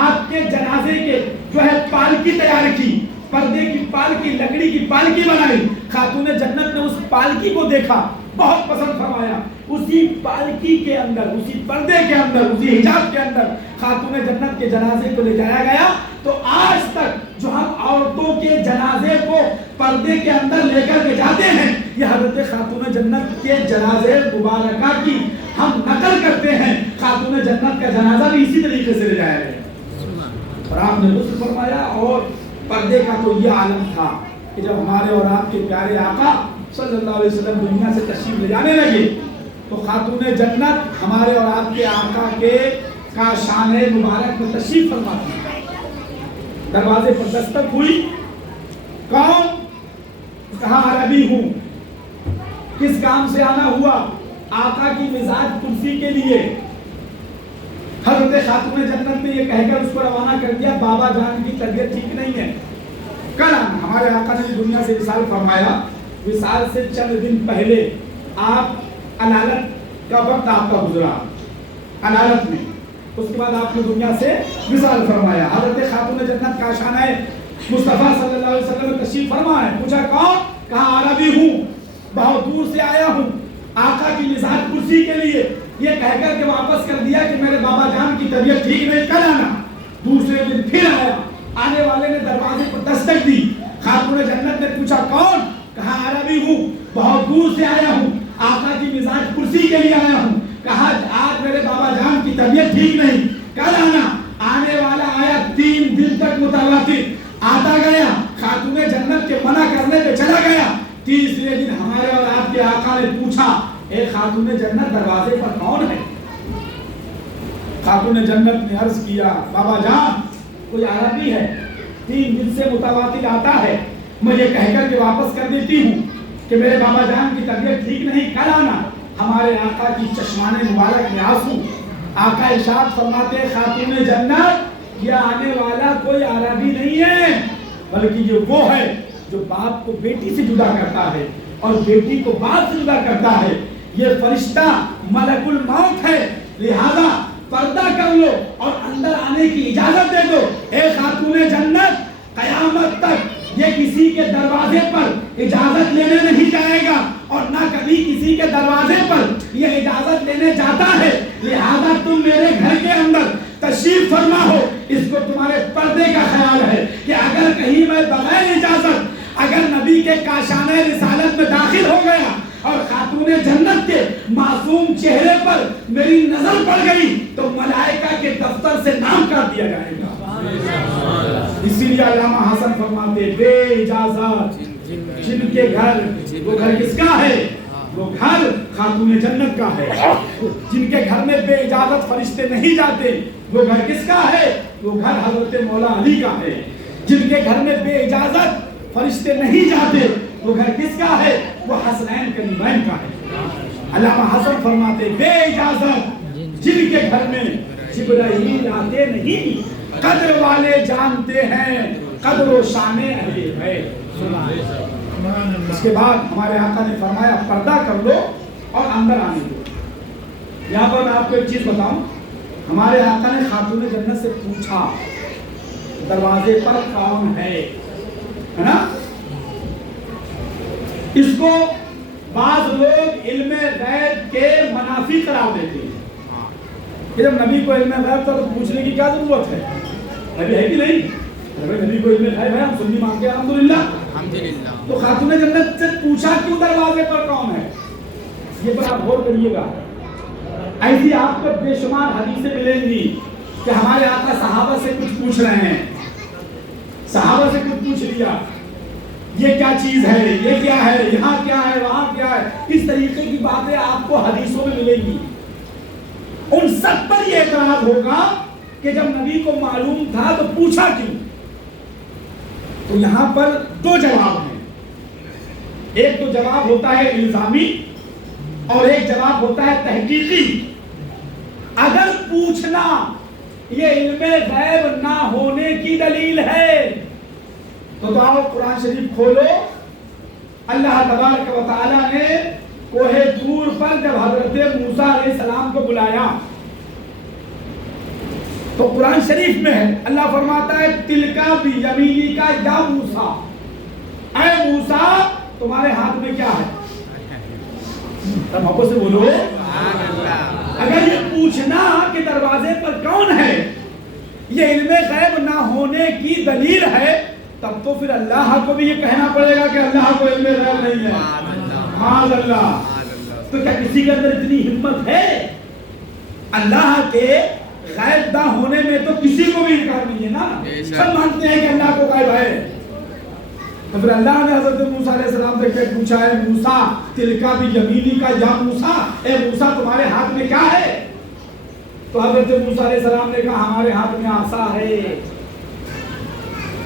آپ کے جنازے کے جو ہے پالکی تیار کی, پردے کی پالکی, لکڑی کی پالکی بنائی. خاتون جنت نے اس پالکی کو دیکھا, بہت پسند فرمایا. اسی پالکی کے اندر, اسی پردے کے اندر, اسی حجاب کے اندر خاتون جنت کے جنازے کو لے جایا گیا. تو آج تک جو ہم عورتوں کے جنازے کو پردے کے اندر لے کر کے جاتے ہیں, یہ حضرت خاتون جنت کے جنازے مبارکہ کی ہم نقل کرتے ہیں. خاتون جنت کا جنازہ بھی اسی طریقے سے لے جایا گیا اور آپ نے غسل فرمایا. اور پردے کا تو یہ عالم تھا کہ جب ہمارے اور آپ کے پیارے آقا صلی اللہ علیہ وسلم دنیا سے تشریف لے جانے لگے تو خاتون جنت ہمارے اور آپ کے آقا کے کا شان مبارک میں تشریف فرما تھے. دروازے پر دستک ہوئی. کون؟ کہا عربی ہوں. کس کام سے آنا ہوا؟ آقا کی مزاج کرسی کے لیے. حضرت خاتون جنت نے یہ کہہ کر اس کو روانہ کر دیا بابا جان کی طبیعت ٹھیک نہیں ہے، کل آنا. ہمارے آقا نے دنیا سے وصال فرمایا. وصال سے چند دن پہلے آپ علالت کا وقت آپ کا گزرا، علالت میں. اس کے بعد آپ نے دنیا سے وصال فرمایا. حضرت خاتون جنت کا شان ہے مصطفیٰ صلی اللہ علیہ وسلم تشریف فرما ہے. پوچھا کون؟ کہا عربی ہوں، بہت دور سے آیا ہوں آقا کی مزاج کرسی کے لیے. یہ کہہ کر کے واپس کر دیا کہ میرے بابا جان کی طبیعت ٹھیک نہیں، کل آنا. دوسرے دن پھر آیا. آنے والے نے دروازے پر دستک دی. خاتون جنت نے پوچھا کون؟ کہا عربی ہوں، بہت دور سے آیا ہوں آقا کی مزاج کرسی کے لیے آیا ہوں. کہا آج میرے بابا جان کی طبیعت ٹھیک نہیں، کل آنا. آنے والا آیا. 3 دن تک متواتر آتا گیا. خاتون جنت کے منع کرنے پہ چلا گیا. تیسرے دن ہمارے اور آپ کے آقا نے پوچھا اے خاتون جنت دروازے پر کون ہے؟ خاتون جنت نے عرض کیا بابا جان کوئی عربی ہے، 3 دن سے متواتر آتا ہے. میں یہ کہہ کر کے واپس کر دیتی ہوں کہ میرے بابا جان کی طبیعت ٹھیک نہیں، کل آنا. ہمارے آقا کی چشمان مبارک میں آنسو. آقا ارشاد فرماتے خاتون جنت یہ آنے والا کوئی عربی نہیں ہے، بلکہ یہ وہ ہے جو باپ کو بیٹی سے جدا کرتا ہے اور بیٹی کو باپ سے جدا کرتا ہے. یہ فرشتہ ملک الموت ہے، لہذا پردہ کر لو اور اندر آنے کی اجازت دے دو. اے خاتون جنت قیامت تک یہ کسی کے دروازے پر اجازت لینے نہیں جائے گا اور نہ کبھی کسی کے دروازے پر یہ اجازت لینے جاتا ہے. لہذا تم میرے گھر کے اندر تشریف فرما ہو. اس کو تمہارے پردے کا خیال ہے کہ اگر کہیں میں بغیر اجازت اگر نبی کے کاشانہ رسالت میں داخل ہو گیا اور خاتون جنت کے معصوم چہرے پر میری نظر پڑ گئی تو ملائکہ کے دفتر سے نام کاٹ دیا جائے گا. اسی لیے علامہ حسن فرماتے بے اجازت جن کے گھر، وہ گھر کس کا ہے؟ وہ گھر خاتون جنت کا ہے. جن کے گھر میں بے اجازت فرشتے نہیں جاتے وہ گھر کس کا ہے؟ وہ گھر حضرت مولا علی کا ہے. جن کے گھر میں بے اجازت فرشتے نہیں جاتے وہ گھر کس کا ہے؟ وہ حسنین کریمین کا ہے. علامہ حسن فرماتے بے اجازت جن کے گھر میں جبرائیل آتے نہیں قدر والے جانتے ہیں قدر و شان اہل بیت. اس کے بعد ہمارے آقا نے فرمایا پردہ کر لو اور اندر آنے دو. یہاں پر میں آپ کو ایک چیز بتاؤں. ہمارے آقا نے خاتون جنت سے پوچھا دروازے پر کون ہے نا. اس کو بعض لوگ علم غیب کے منافی قرار دیتے ہیں کہ جب نبی کو علم غیب تھا تو پوچھنے کی کیا ضرورت ہے؟ نبی ہے کہ نہیں؟ نبی کو علم غیب ہے، ہم سنی مانگتے ہیں الحمدللہ. تو خاتون جنت سے پوچھا کیوں دروازے پر کون ہے؟ یہ پر آپ غور کریے گا. ایسی آپ کو بے شمار حدیثیں ملیں گی کہ ہمارے آقا صحابہ سے کچھ پوچھ رہے ہیں، صحابہ سے کچھ پوچھ لیا یہ کیا چیز ہے، یہ کیا ہے، یہاں کیا ہے، وہاں کیا ہے. اس طریقے کی باتیں آپ کو حدیثوں میں ملیں گی. ان سب پر یہ اعتراض ہوگا کہ جب نبی کو معلوم تھا تو پوچھا کیوں. تو یہاں پر 2 جواب ہیں. ایک تو جواب ہوتا ہے الزامی اور ایک جواب ہوتا ہے تحقیقی. اگر پوچھنا یہ علم غیب نہ ہونے کی دلیل ہے تو آؤ قرآن شریف کھولو. اللہ تبارک و تعالی نے کوہ طور پر جب حضرت موسیٰ علیہ السلام کو بلایا تو قرآن شریف میں ہے اللہ فرماتا ہے تلکا بھی یمینی کا یا موسیٰ، اے موسیٰ تمہارے ہاتھ میں کیا ہے؟ محبت سے بولو. اگر یہ پوچھنا کہ دروازے پر کون ہے یہ علم غیب نہ ہونے کی دلیل ہے تب تو پھر اللہ کو بھی یہ کہنا پڑے گا کہ اللہ کو علم غیب نہیں ہے. معاذ اللہ. تو کیا کسی کے اندر اتنی ہمت ہے؟ اللہ کے غیب نہ ہونے میں تو کسی کو بھی انکار نہیں ہے نا. سب مانتے ہیں کہ اللہ کو غیب ہے. تو پھر اللہ نے حضرت موسیٰ علیہ السلام سے پوچھا ہے موسیٰ تلکا بھی یمینی کا یا موسیٰ، اے موسیٰ تمہارے ہاتھ میں کیا ہے؟ تو حضرت موسیٰ علیہ السلام نے کہا ہمارے ہاتھ میں عصا ہے.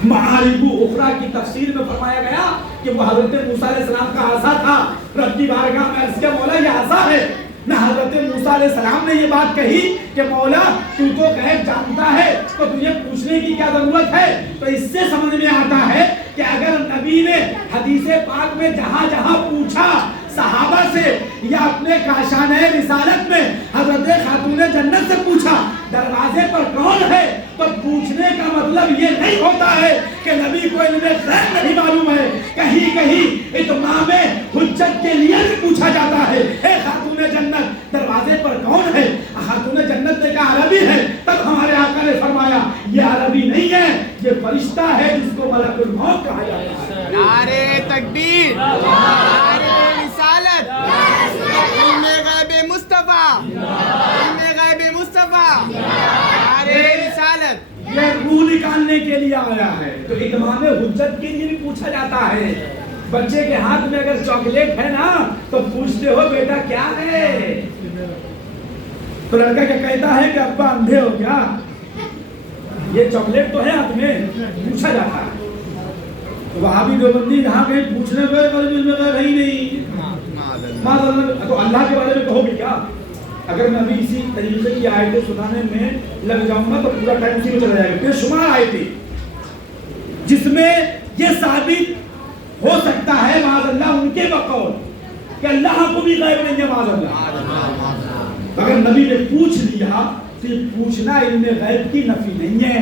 معارب اخرى کی تفسیر میں فرمایا گیا کہ وہ حضرت موسیٰ علیہ السلام کا عصا تھا. رب کی بارگاہ میں عرض کیا مولا یہ عصا ہے. نہ حضرت موسیٰ علیہ السلام نے یہ بات کہی کہ مولا تو غیب جانتا ہے تو تجھے پوچھنے کی کیا ضرورت ہے. تو اس سے سمجھ میں آتا ہے کہ اگر نبی نے حدیث پاک میں جہاں جہاں پوچھا صحابہ سے یا اپنے کاشانہ رسالت میں حضرت خاتون جنت سے پوچھا دروازے پر کون ہے تو پوچھنے کا مطلب یہ نہیں ہوتا ہے کہ نبی کو علم غیب نہیں معلوم ہے. کہیں کہیں اتمام حجت کے لیے بھی پوچھا جاتا ہے اے خاتون جنت دروازے پر کون ہے. خاتون جنت نے کہا عربی ہے. تب ہمارے آقا نے فرمایا یہ عربی نہیں ہے یہ فرشتہ ہے جس کو ملک الموت کہا جاتا ہے. نعرہ تکبیر، نعرہ رسالت، علم غیب مصطفیٰ، علم غیب مصطفیٰ، نعرہ رسالت. یہ روح نکالنے کے لیے آیا ہے. تو اتمام حجت کے لیے بھی پوچھا جاتا ہے. بچے کے ہاتھ میں اگر چاکلیٹ ہے نا تو پوچھتے ہو بیٹا کیا ہے. تو لڑکا کیا کہتا ہے کہ ابا اندھے ہو کیا یہ چاکلیٹ تو ہے ہاتھ میں. پوچھا جاتا ہے. وہاں بھی دیوبندی یہاں کہیں پوچھنے پہ ہی نہیں. تو اللہ کے بارے میں کہو گے کیا. اگر میں ابھی اسی طریقے کی آیتیں سنانے میں لگ جاؤں گا تو پورا ٹائم اسی میں چلا جائے گا. بے شمار آیتیں جس میں یہ ثابت ہو سکتا ہے معاذ اللہ ان کے بقول کہ اللہ کو بھی غیب نہیں ہے معاذ اللہ. اگر نبی نے پوچھ لیا تو یہ پوچھنا علم غیب کی نفی نہیں ہے.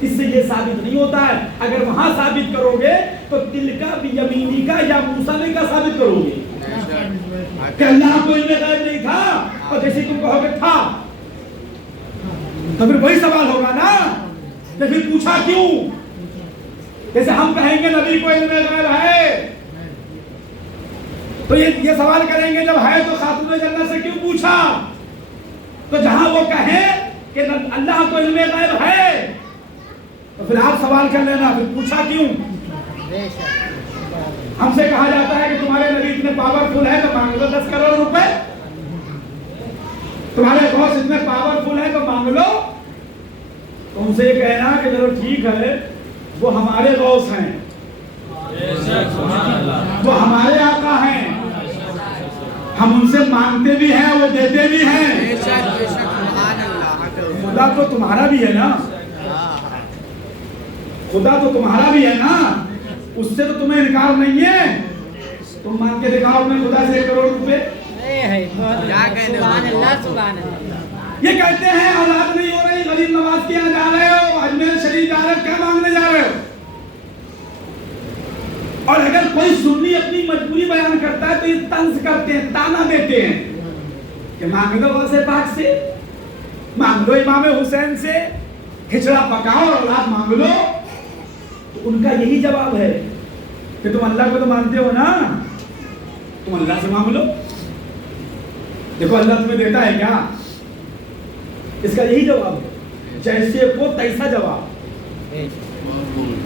اس سے یہ ثابت نہیں ہوتا ہے. اگر وہاں ثابت کرو گے تو تلکا بیمینی کا یا موسیٰ کا ثابت کرو گے کہ اللہ کو علم غیب نہیں تھا اور جیسے تم کہو گے تھا تو پھر وہی سوال ہوگا نا کہ پھر پوچھا کیوں. جیسے ہم کہیں گے نبی کو علم غیب ہے تو یہ سوال کریں گے جب ہے تو خاتون جنت سے کیوں پوچھا. تو جہاں وہ کہیں کہ اللہ کو علم غیب ہے تو پھر آپ سوال کر لینا پھر پوچھا کیوں. ہم سے کہا جاتا ہے کہ تمہارے نبی اتنے پاورفل ہے تو مانگ لو 10 کروڑ روپے. تمہارے باس اتنے پاورفل ہے تو مانگ لو. تو ان سے یہ کہنا کہ چلو ٹھیک ہے وہ ہمارے غوث ہیں وہ ہمارے آقا ہیں ہم ان سے مانگتے بھی ہیں وہ دیتے بھی ہیں. خدا تو تمہارا بھی ہے نا. خدا تو تمہارا بھی ہے نا. اس سے تو تمہیں انکار نہیں ہے. تم مانگ کے دکھاؤ اپنے خدا سے 1 کروڑ روپے. سبحان اللہ سبحان اللہ. یہ کہتے ہیں اولاد نہیں ہو رہی غریب نواز کے یہاں جا رہے ہو اجمیر شریف جا رہے ہو کیا مانگنے جا رہے ہو. اور اگر کوئی سنی اپنی مجبوری بیان کرتا ہے تو یہ طنز کرتے ہیں تانا دیتے ہیں کہ مانگ لو غوث پاک سے مانگ لو امام حسین سے کھچڑا پکاؤ اور اولاد مانگ لو. تو ان کا یہی جواب ہے کہ تم اللہ کو تو مانتے ہو نا تم اللہ سے مانگ لو. دیکھو اللہ تمہیں دیتا ہے کیا. اس کا یہی جواب ہے جیسے کو تیسا جواب.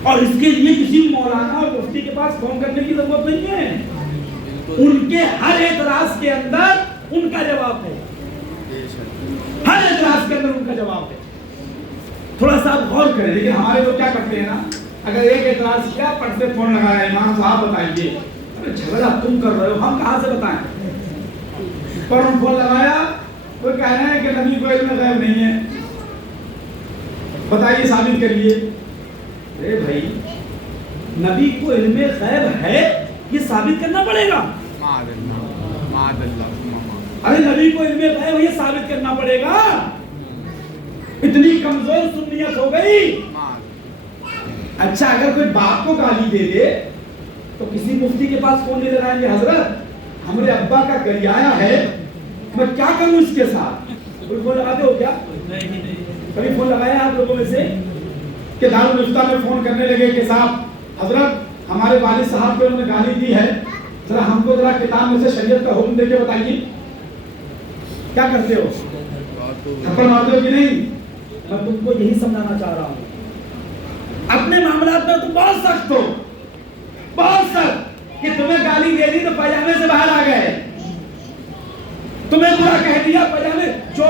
اور اس کے لیے کسی مولانا اور مفتی کے پاس فون کرنے کی ضرورت نہیں ہے. ان کے ہر اعتراض کے اندر ان کا جواب ہے. ہر اعتراض کے اندر ان کا جواب ہے. تھوڑا سا آپ غور کریں. لیکن ہمارے لوگ کیا کرتے ہیں نا اگر ایک اعتراض کیا پٹ سے فون لگایا امام صاحب بتائیے. ارے جھگڑا تم کر رہے ہو ہم کہاں سے بتائیں. فوراً فون لگایا کوئی کہہ رہے ہیں کہ نبی کو علم غیب نہیں ہے بتائیے ثابت کریے. اے بھائی نبی کو علم غیب ہے یہ ثابت کرنا پڑے گا. ارے نبی کو علم غیب ہے یہ ثابت کرنا پڑے گا. اتنی کمزور سنیت ہو گئی. اچھا اگر کوئی باپ کو گالی دے دے تو کسی مفتی کے پاس فون نہیں لگائیں گے حضرت ہمارے ابا کا گریایا ہے میں کیا کروں اس کے ساتھ. کوئی فون لگاتے ہو کیا. کبھی فون لگایا آپ لوگوں میں سے کہ دارالفتہ میں فون کرنے لگے کہ صاحب حضرت ہمارے والد صاحب کو انہوں نے گالی دی ہے ذرا ہم کو ذرا کتاب میں سے شریعت کا حکم دے کے بتائیے. کیا کرتے ہو تھپڑ مارتے ہو کہ نہیں. میں تم کو یہی سمجھانا چاہ رہا ہوں اپنے معاملات میں تم بہت سخت ہو بہت سخت کہ تمہیں گالی دے دی تو پاجامے سے باہر آ گئے. تمہیں برا کہہ دیا پاجامے جو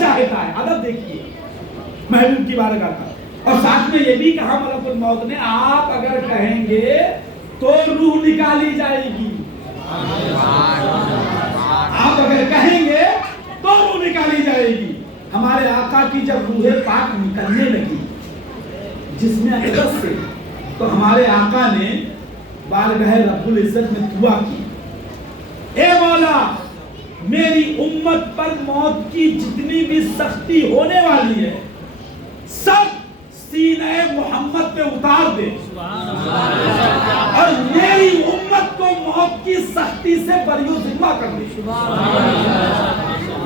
چاہتا ہے. ادب دیکھیے محبوب کی بارگاہ کا. اور ساتھ میں یہ بھی کہا ملک الموت نے آپ اگر کہیں گے تو روح نکالی جائے گی. آپ اگر کہیں گے تو روح نکالی جائے گی. ہمارے آقا کی جب روح پاک نکلنے لگی جسم اقدس سے تو ہمارے آقا نے بارگاہ رب العزت میں دعا کی, اے مولا میری امت پر موت کی جتنی بھی سختی ہونے والی ہے سب سینہ محمد پہ اتار دے اور میری امت کو موت کی سختی سے بری و ذمہ کر دے.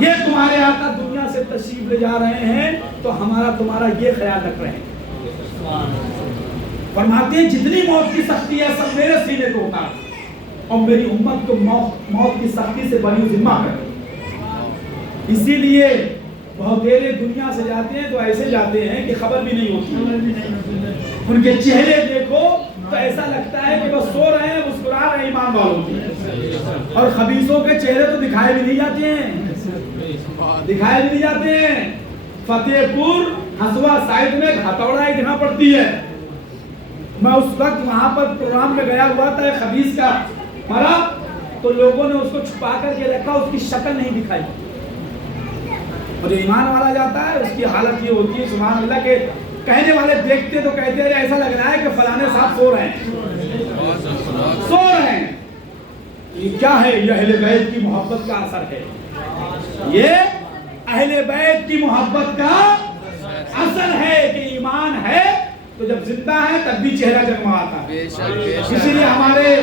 یہ تمہارے آقا دنیا سے تشریف لے جا رہے ہیں تو ہمارا تمہارا یہ خیال رکھ رہے ہیں. فرماتے ہیں جتنی موت کی سختی ہے سب میرے سینے کو اتار اور میری امت کو موت کی سختی سے بری و ذمہ کر دے. اسی لیے بہت دیر دنیا سے جاتے ہیں تو ایسے جاتے ہیں کہ خبر بھی نہیں ہوتی. ان کے چہرے دیکھو تو ایسا لگتا ہے کہ بس سو رہے ہیں مسکرا رہے ہیں ایمان والوں کی. اور خبیثوں کے چہرے تو دکھائے بھی نہیں جاتے ہیں, دکھائے بھی نہیں جاتے ہیں. فتح پور ہسوا سائڈ میں ہتھوڑا ایک پڑتی ہے. میں اس وقت وہاں پر پروگرام میں گیا ہوا تھا, ایک خبیث کا مرا تو لوگوں نے اس کو چھپا کر کے رکھا, اس کی شکل نہیں دکھائی. اور جو ایمان والا جاتا ہے اس کی حالت یہ ہوتی ہے سبحان اللہ کہ کہنے والے دیکھتے تو کہتے ہیں ایسا لگ رہا ہے کہ فلانے صاحب سو رہے ہیں, سو رہے ہیں. یہ کیا ہے؟ یہ اہل بیت کی محبت کا اثر ہے. یہ اہل بیت کی محبت کا اثر ہے کہ ایمان ہے تو جب زندہ ہے تب بھی چہرہ جگمگاتا ہے. اسی لیے ہمارے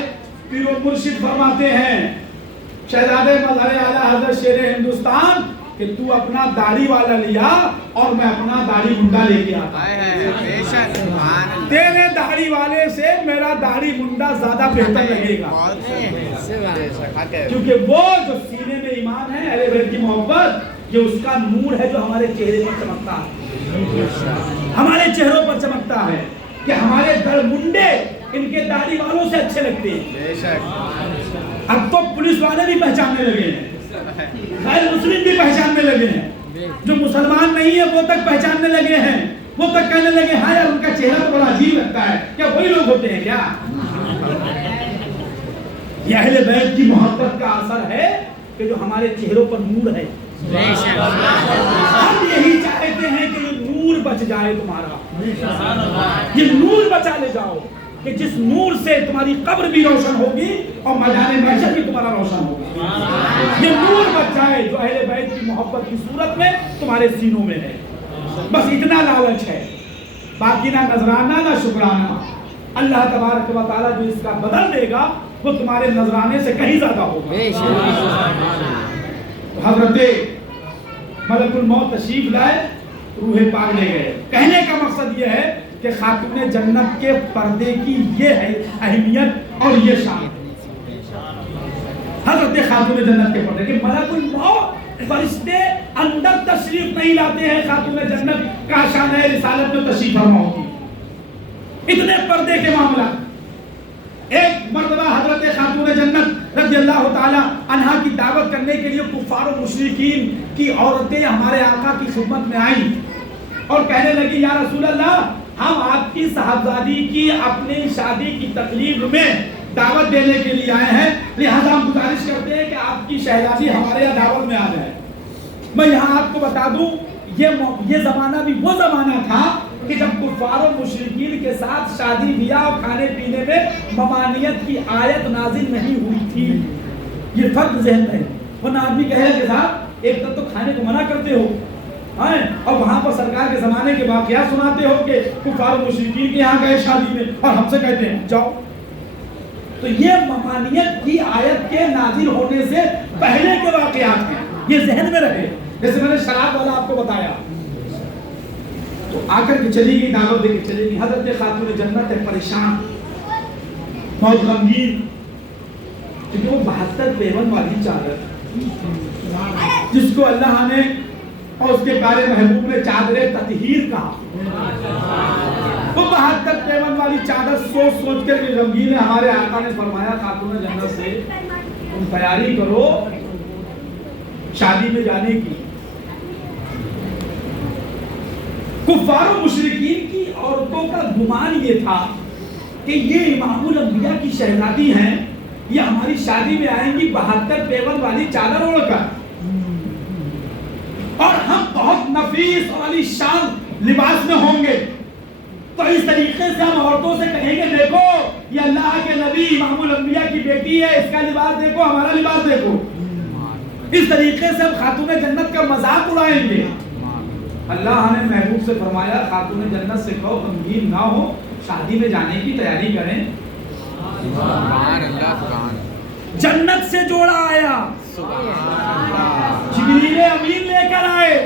پیر و مرشد فرماتے ہیں شہزادے مظہر اعلیٰ حضرت شیر ہندوستان کہ تو اپنا داڑھی والا لیا اور میں اپنا داڑھی منڈا لے کے آتا. تیرے داڑھی والے سے میرا داڑھی منڈا زیادہ بہتر لگے گا کیونکہ وہ جو سینے میں ایمان ہے اہل بیت کی محبت یہ اس کا نور ہے جو ہمارے چہرے پر چمکتا ہے, ہمارے چہروں پر چمکتا ہے کہ ہمارے در منڈے ان کے داڑھی والوں سے اچھے لگتے ہیں. اب تو پولیس والے بھی پہچاننے لگے ہیں, غیر مسلم بھی پہچاننے لگے ہیں, جو مسلمان نہیں ہے وہ تک پہچاننے لگے ہیں, وہ تک کہنے لگے ہاں یار ان کا چہرہ تو بڑا عجیب لگتا ہے, کیا وہی لوگ ہوتے ہیں کیا؟ یہ اہل بیت کی محبت کا اثر ہے کہ جو ہمارے چہروں پر نور ہے. ہم یہی چاہتے ہیں کہ یہ نور بچ جائے تمہارا, یہ نور بچا لے جاؤ کہ جس نور سے تمہاری قبر بھی روشن ہوگی اور میدان محشر بھی تمہارا روشن ہوگا. یہ نور بچ جائے جو اہل بیت کی محبت کی صورت میں تمہارے سینوں میں ہے. بس اتنا لالچ ہے, باقی نہ نذرانہ نہ شکرانہ. اللہ تبارک و تعالیٰ جو اس کا بدل دے گا وہ تمہارے نذرانے سے کہیں زیادہ ہوگا. حضرت ملک الموت تشریف لائے, روح پاک لے گئے. کہنے کا مقصد یہ ہے کہ خاتون جنت کے پردے کی یہ ہے اہمیت اور یہ شان. حضرت خاتون جنت کے پردے کہ ملک الموت فرشتے اندر تشریف نہیں لاتے ہیں, خاتون جنت کا شان ہے رسالت میں تشریف فرما ہوتی. اتنے پردے کے معاملات. ایک مرتبہ حضرت خاتون جنت رضی اللہ تعالی عنہا کی دعوت کرنے کے لیے کفار و مشرکین کی عورتیں ہمارے آقا کی خدمت میں آئیں اور کہنے لگی یا رسول اللہ ہم آپ کی صاحبزادی کی اپنی شادی کی تقریب میں دعوت دینے کے لیے آئے ہیں, لہذا ہم گزارش کرتے ہیں کہ آپ کی شہزادی ہمارے یہاں دعوت میں آ جائے. میں یہاں آپ کو بتا دوں یہ زمانہ بھی وہ زمانہ تھا کہ جب کفار و مشرکین کے ساتھ شادی بیاہ اور کھانے پینے میں ممانعت کی آیت نازل نہیں ہوئی تھی. یہ فرق ذہن ہے. ورنہ آدمی کہے کہ صاحب ایک طرف تو کھانے کو منع کرتے ہو اور وہاں پر سرکار کے زمانے کے واقعات سناتے ہو کہ کفار و مشرکین کے یہاں گئے شادی میں اور ہم سے کہتے ہیں جاؤ. تو یہ ممانعت کی آیت کے نازل ہونے سے پہلے کے واقعات ہیں, یہ ذہن میں رکھے. جیسے میں نے شراب والا آپ کو بتایا تو آ کر کے چلی گئی, دعوت دے کے چلی گئی. حضرت خاتون جنت ہے پریشان, بہت غمگین, کیونکہ وہ 72 پیون والی چادر جس کو اللہ نے اور اس کے پیارے محبوب نے چادر تطہیر کہا, وہ 72 پیون والی چادر سوچ سوچ کر کے غمگین ہے. ہمارے آقا نے فرمایا خاتون جنت سے تم تیاری کرو شادی میں جانے کی. کا گمان یہ تھا کہ یہ امام الانبیاء کی شہزادی ہیں، یہ ہماری شادی میں آئیں گی 72 پیون والی چادر اوڑھ کر، اور ہم بہت نفیس اور عالی شان لباس میں ہوں گے، تو اس طریقے سے ہم عورتوں سے کہیں گے دیکھو یہ اللہ کے نبی امام الانبیاء کی بیٹی ہے، اس کا لباس دیکھو، ہمارا لباس دیکھو۔ اس طریقے سے ہم خاتون جنت کا مذاق اڑائیں گے۔ اللہ نے محبوب سے فرمایا خاتون جنت سے کہو غمگین نہ ہو، شادی میں جانے کی تیاری کریں۔ جنت سے جوڑا آیا، جبریل امین لے کر آئے،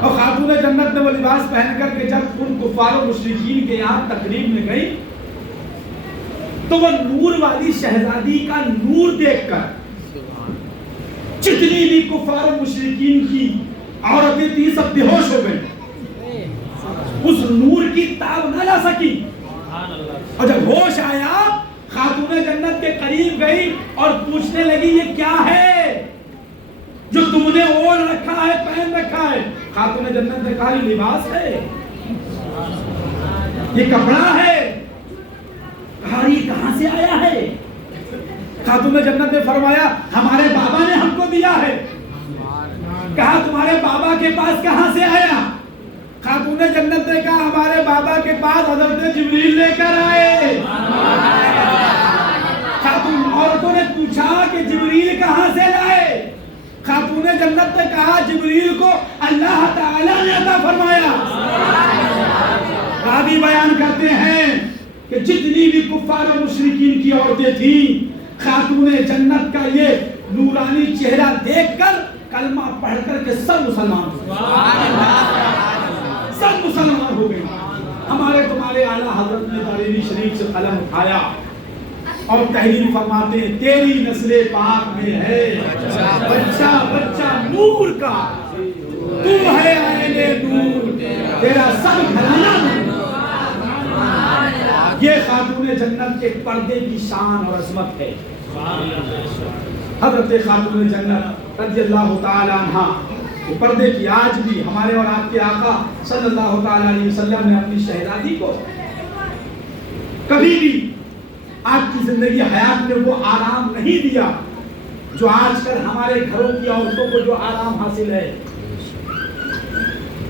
اور خاتون جنت نے وہ لباس پہن کر کے جب ان کفار و مشرکین کے یہاں تقریب میں گئی تو وہ نور والی شہزادی کا نور دیکھ کر جتنی بھی کفار و مشرکین کی عورتیں تھی سب بے ہوش ہو گئی، اس نور کی تاب نہ لا سکی، اور جب ہوش آیا خاتون جنت کے قریب گئی اور پوچھنے لگی یہ کیا ہے جو تم نے اوڑھ رکھا ہے، پہن رکھا ہے؟ خاتون جنت نے کہا یہ لباس ہے، یہ کپڑا ہے۔ کہا یہ کہاں سے آیا ہے؟ خاتون جنت نے فرمایا ہمارے بابا نے ہم کو دیا ہے۔ کہا تمہارے بابا کے پاس کہاں سے آیا؟ خاتون جنت نے کہا ہمارے بابا کے پاس حضرت جبریل لے کر آئے۔ خاتون عورتوں نے پوچھا کہ جبریل کہاں سے لائے؟ خاتون جنت نے کہا جبریل کو اللہ تعالیٰ نے عطا فرمایا۔ راوی بیان کرتے ہیں کہ جتنی بھی کفار و مشرکین کی عورتیں تھیں خاتون جنت کا یہ نورانی چہرہ دیکھ کر کلمہ پڑھ کر کے سب مسلمان ہو گئے، سب مسلمان ہو گئے۔ ہمارے تمہارے اعلیٰ حضرت نے بریلی شریف سے قلم اٹھایا اور تحریر فرماتے ہیں تیری نسل پاک میں ہے بچہ بچہ نور کا، تو ہے عین نور، تیرا سب گھرانہ نور۔ یہ خاتون جنت کے پردے کی شان اور عظمت ہے۔ حضرت خاتون جنت رضی اللہ تعالی عنہ کے پردے کی آج بھی ہمارے اور آپ کے آقا صلی اللہ تعالی علیہ وسلم نے اپنی شہزادی کو کبھی بھی آپ کی زندگی حیات میں وہ آرام نہیں دیا جو آج کل ہمارے گھروں کی عورتوں کو جو آرام حاصل ہے۔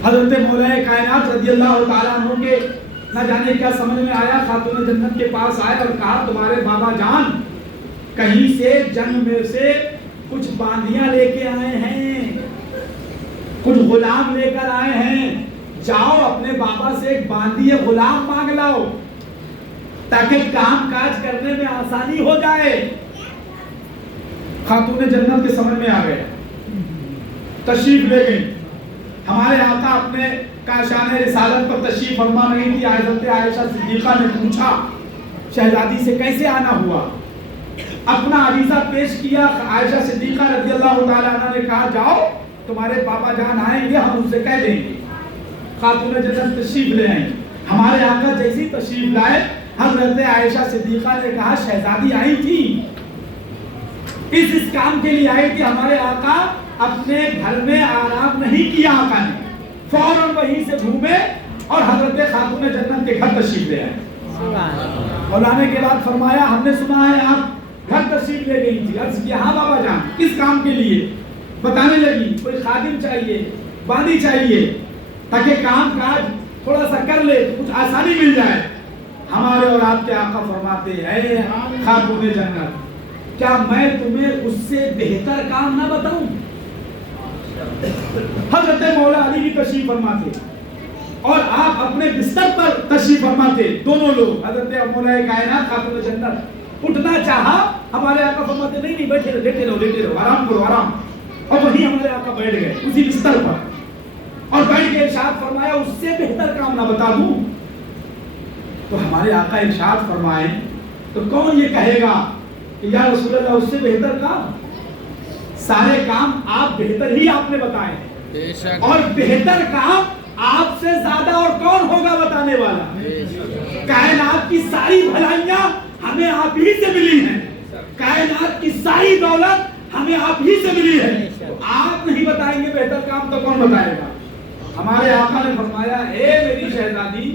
حضرت مولا کائنات رضی اللہ تعالیٰ عنہ کے نہ جانے کیا سمجھ میں آیا، خاتون جنت کے پاس آئے اور کہا تمہارے بابا جان کہیں سے جنگ میں سے کچھ باندیاں لے کے آئے ہیں، کچھ غلام لے کر آئے ہیں، جاؤ اپنے بابا سے ایک باندی غلام مانگ لاؤ تاکہ کام کاج کرنے میں آسانی ہو جائے۔ خاتون جنت کے سمجھ میں آ گئے، تشریف لے گئی۔ ہمارے آقا اپنے کاشان رسالت پر تشریف فرما نہیں تھی، حضرت عائشہ صدیقہ نے پوچھا شہزادی سے کیسے آنا ہوا، اپنا عریضہ پیش کیا۔ عائشہ صدیقہ رضی اللہ تعالیٰ عنہ نے کہا جاؤ تمہارے بابا جان آئیں گے ہم ان سے کہہ دیں گے۔ خاتون جنت تشریف لے آئیں، ہمارے آقا جیسی تشریف لائے حضرت عائشہ صدیقہ نے کہا شہزادی آئی تھی، اس کام کے لیے آئی تھی۔ ہمارے آقا اپنے گھر میں آرام نہیں کیا، آقا نے فوراً وہیں سے گھومے اور حضرت خاتون جنت کے گھر تشریف لے آئے۔ اور لانے کے بعد فرمایا ہم نے سنا ہے آپ گھر تشریف لے گئی تھی۔ عرض کیا ہاں بابا جان، کس کام کے لیے؟ بتانے لگی کوئی خادم چاہیے، باندی چاہیے تاکہ کام کاج تھوڑا سا کر لے، کچھ آسانی مل جائے۔ ہمارے اور آپ کے آقا فرماتے ہیں خاتون جنت کیا میں تمہیں اس سے بہتر کام نہ بتاؤں؟ حضرت مولا علی بھی تشریف فرماتے اور آپ اپنے بستر پر تشریف فرماتے، دونوں لوگ۔ حضرت مولا کائنات خاتون جنت اٹھنا چاہا، ہمارے آقا فرماتے نہیں بیٹھے رہو لیٹے رہو لیٹے رہو، آرام کرو آرام، اور وہیں ہمارے آقا بیٹھ گئے اسی بستر پر اور بیٹھ کے ارشاد فرمایا اس سے بہتر کام نہ بتا دوں؟ تو ہمارے آقا ارشاد فرمائے تو کون یہ کہے گا کہ یا رسول اللہ اس سے بہتر کام؟ سارے کام آپ بہتر ہی آپ نے بتائے، اور بہتر کام آپ سے زیادہ اور کون ہوگا بتانے والا؟ کائنات کی ساری بھلائیاں ہمیں آپ ہی سے ملی ہیں، کائنات کی ساری دولت ہمیں آپ ہی سے ملی ہے، تو آپ نہیں بتائیں گے بہتر کام تو کون بتائے گا؟ ہمارے آقا نے فرمایا اے میری شہزادی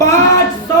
500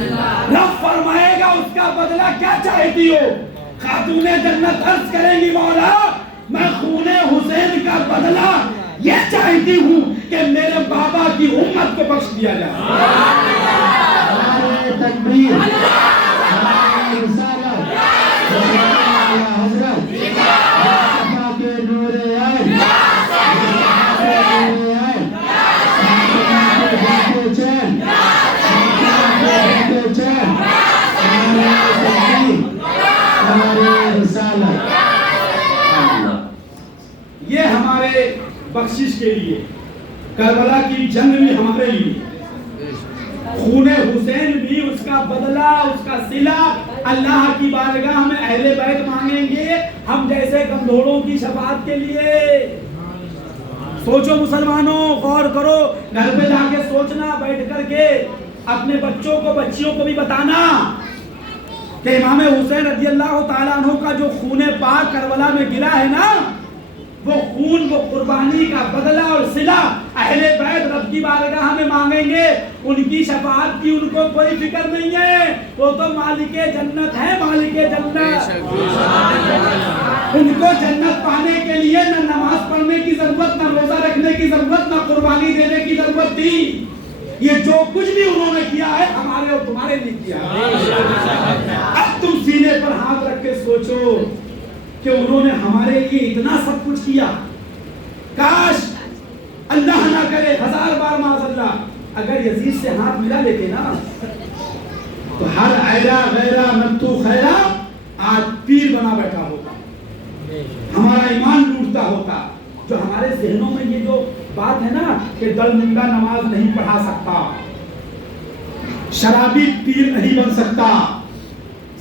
رب فرمائے گا اس کا بدلہ کیا چاہتی ہو؟ خاتون جنت عرض کریں گی مولا میں خون حسین کا بدلہ یہ چاہتی ہوں کہ میرے بابا کی امت کو بخش دیا جائے. تکبیر رسالت حضرت مصطفیٰ کے نور عین یہ ہمارے بخشش کے لیے کربلا کی جنگ بھی ہمارے لیے خون حسین بھی اس کا بدلہ اس کا صلہ اللہ کی بارگاہ میں اہل بیت مانگیں گے ہم جیسے کمزوروں کی شفاعت کے لیے. سوچو مسلمانوں غور کرو گھر پہ جا کے سوچنا بیٹھ کر کے اپنے بچوں کو بچیوں کو بھی بتانا کہ امام حسین رضی اللہ تعالیٰ عنہ کا جو خون پاک کربلا میں گرا ہے نا وہ خون وہ قربانی کا بدلہ اور صلہ اہل بیت رب کی بارگاہ میں مانگیں گے. ان کی شفاعت کی ان کو کوئی فکر نہیں ہے وہ تو مالک جنت ہے مالک جنت. ان کو جنت پانے کے لیے نہ نماز پڑھنے کی ضرورت نہ روزہ رکھنے کی ضرورت نہ قربانی دینے کی ضرورت تھی. یہ جو کچھ بھی انہوں نے کیا ہے ہمارے اور تمہارے لیے کیا ہے. اب تم سینے پر ہاتھ رکھ کے سوچو کہ انہوں نے ہمارے لیے اتنا سب کچھ کیا. کاش اللہ نہ کرے 1000 بار معاذ اللہ اگر یزید سے ہاتھ ملا لیتے نا تو ہر ایرا غیرہ نتو خیرہ آج پیر بنا بیٹھا ہوتا ہمارا ایمان لوٹتا ہوتا. جو ہمارے ذہنوں میں یہ جو بات ہے نا کہ دل منڈا نماز نہیں پڑھا سکتا شرابی پیر نہیں بن سکتا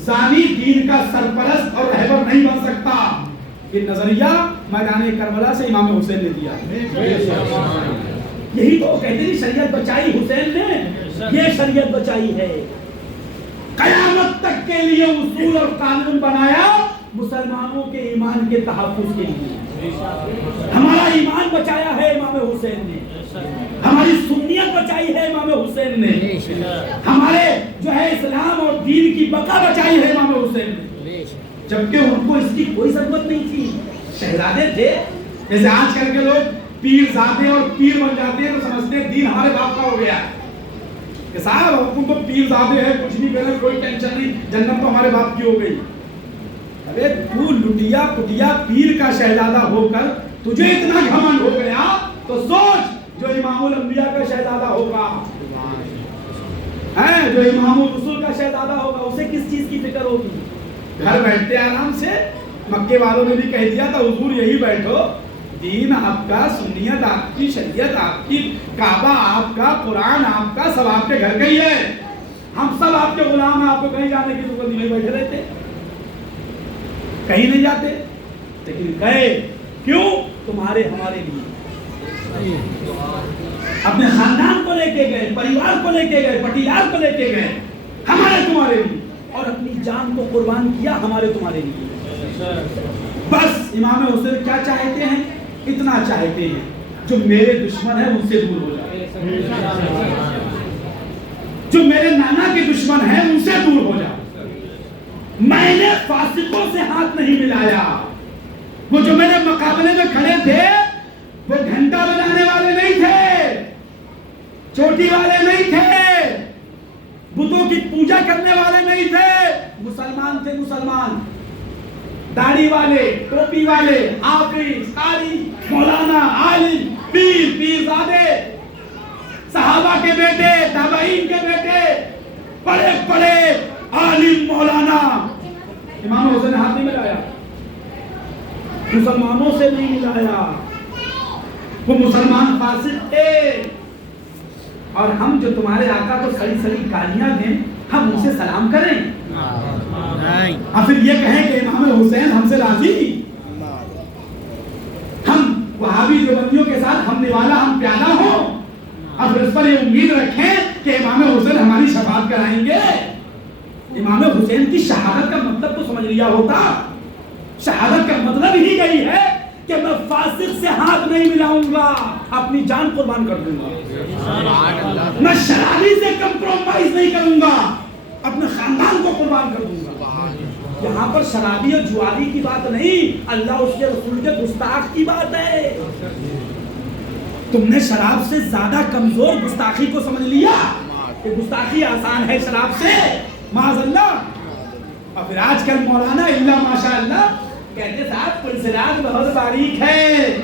زانی دین کا سرپرست اور رہبر نہیں بن سکتا یہ نظریہ میدان کربلا سے امام حسین نے دیا. یہی تو کہتے ہیں شریعت بچائی حسین نے یہ شریعت بچائی ہے. قیامت تک کے لیے اصول اور قانون بنایا مسلمانوں کے ایمان کے تحفظ کے لیے. ہمارا ایمان بچایا ہے امام حسین نے ہماری سنیت بچائی ہے امام حسین نے ہمارے جو ہے اسلام اور دین کی بقا بچائی ہے امام حسین نے. جبکہ ان کو اس کی کوئی ضرورت نہیں تھی. شہزادے تھے جیسے آج کل کے لوگ پیر زادے اور پیر بن جاتے ہیں تو سمجھتے ہیں دین ہمارے باپ کا ہو گیا کہ صاحب حکم تو پیر زادے ہیں کچھ نہیں کرے کوئی ٹینشن نہیں جنت تو ہمارے باپ کی ہو گئی. ارے تو لٹیا پٹیا پیر کا شہزادہ ہو کر تجھے اتنا گھمنڈ ہو گیا تو سوچ جو امام الانبیاء کا شہزادہ ہوگا جو امام الرسول کا شہزادہ ہوگا اسے کس چیز کی فکر ہوگی. گھر بیٹھتے آرام سے مکے والوں نے بھی کہہ دیا تھا حضور یہی بیٹھو دین آپ کا سنیت آپ کی شریعت آپ کی کعبہ آپ کا قرآن آپ کا سب آپ کے گھر کا ہی ہے ہم سب آپ کے غلام ہیں آپ کو کہیں جانے کی ضرورت نہیں بیٹھے رہتے کہیں نہیں جاتے لیکن گئے کیوں تمہارے ہمارے لیے اپنے خاندان کو لے کے گئے پریوار کو لے کے گئے پٹیار کو لے کے گئے ہمارے تمہارے لیے اور اپنی جان کو قربان کیا ہمارے تمہارے لیے. بس امام حسین کیا چاہتے ہیں اتنا چاہتے ہیں جو میرے دشمن ہیں ان سے دور ہو جائے جو میرے نانا کے دشمن ہیں ان سے دور ہو جائے. میں نے فاسقوں سے ہاتھ نہیں ملایا وہ جو میرے مقابلے میں کھڑے تھے وہ گھنٹا بجانے والے نہیں تھے چوٹی والے نہیں تھے بتوں کی پوجا کرنے والے نہیں تھے مسلمان تھے مسلمان داڑھی والے ٹوپی والے حافظ قاری مولانا عالم پیر پیرزادے صحابہ کے بیٹے تابعین کے بیٹے بڑے بڑے عالم مولانا امام حسین ہاتھ نہیں ملایا مسلمانوں سے نہیں ملایا وہ مسلمان فاسق تھے اور ہم جو تمہارے آقا کو سڑی سڑی گالیاں دیں ہم ان سے سلام کریں اور پھر یہ کہیں کہ امام حسین ہم سے راضی ہم وہابی دیوبندیوں کے ساتھ ہم نوالا ہم پیالہ ہوں اور پھر اس پر یہ امید رکھیں کہ امام حسین ہماری شفاعت کرائیں گے. امام حسین کی شہادت کا مطلب تو سمجھ لیا ہوتا شہادت کا مطلب ہی یہی ہے کہ میں فاسق سے ہاتھ نہیں ملاؤں گا اپنی جان قربان کر دوں گا میں شرابی سے کمپرومائز نہیں کروں گا اپنے خاندان کو قربان کر دوں گا. یہاں پر شرابی اور جواری کی بات نہیں، اللہ اس کے رسول کے گستاخ کی بات ہے. تم نے شراب سے زیادہ کمزور گستاخی کو سمجھ لیا کہ گستاخی آسان ہے شراب سے، معاذ اللہ. اور پھر آج کل مولانا اللہ ماشاء اللہ کہتے صاحب پلسرات بہت باریک ہے،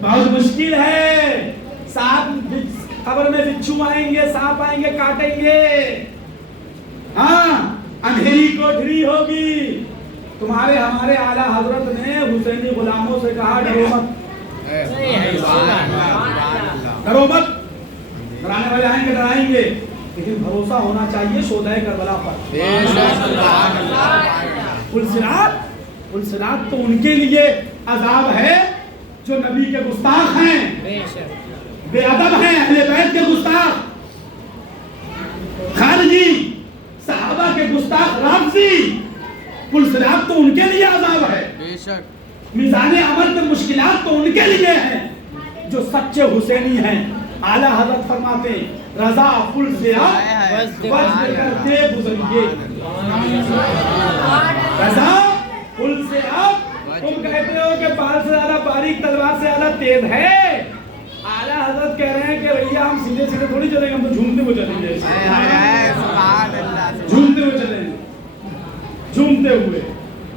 بہت مشکل ہے، ساتھ قبر میں بچھو آئیں گے، سانپ آئیں گے، کاٹیں گے، ہاں اندھیری کوٹھری ہوگی. تمہارے ہمارے اعلیٰ حضرت نے حسینی غلاموں سے کہا ڈرو مت، ڈرو مت. ڈرانے والے آئیں گے، ڈرائیں گے، لیکن بھروسہ ہونا چاہیے شہدائے کربلا پر. پلسرات تو ان کے لیے عذاب ہے جو نبی کے گستاخ ہیں، بے ادب ہیں، اہل بیت کے گستاخ، خارجی صحابہ کے گستاخ، رافضی. پلسرات تو ان کے لیے عذاب ہے. میزان عمل میں مشکلات تو ان کے لیے ہیں جو سچے حسینی ہیں. اعلیٰ حضرت فرماتے ہیں رضا پل سے آپ وزن کرتے گزریے. رضا پل سے آپ، تم کہتے ہو کہ بال سے زیادہ باریک تلوار سے زیادہ تیز ہے. اعلیٰ حضرت کہہ رہے ہیں کہ بھیا ہم سیدھے سیدھے تھوڑی چلیں گے، ہم تو جھومتے ہوئے چلیں گے، جھومتے ہوئے چلیں گے، جھومتے ہوئے.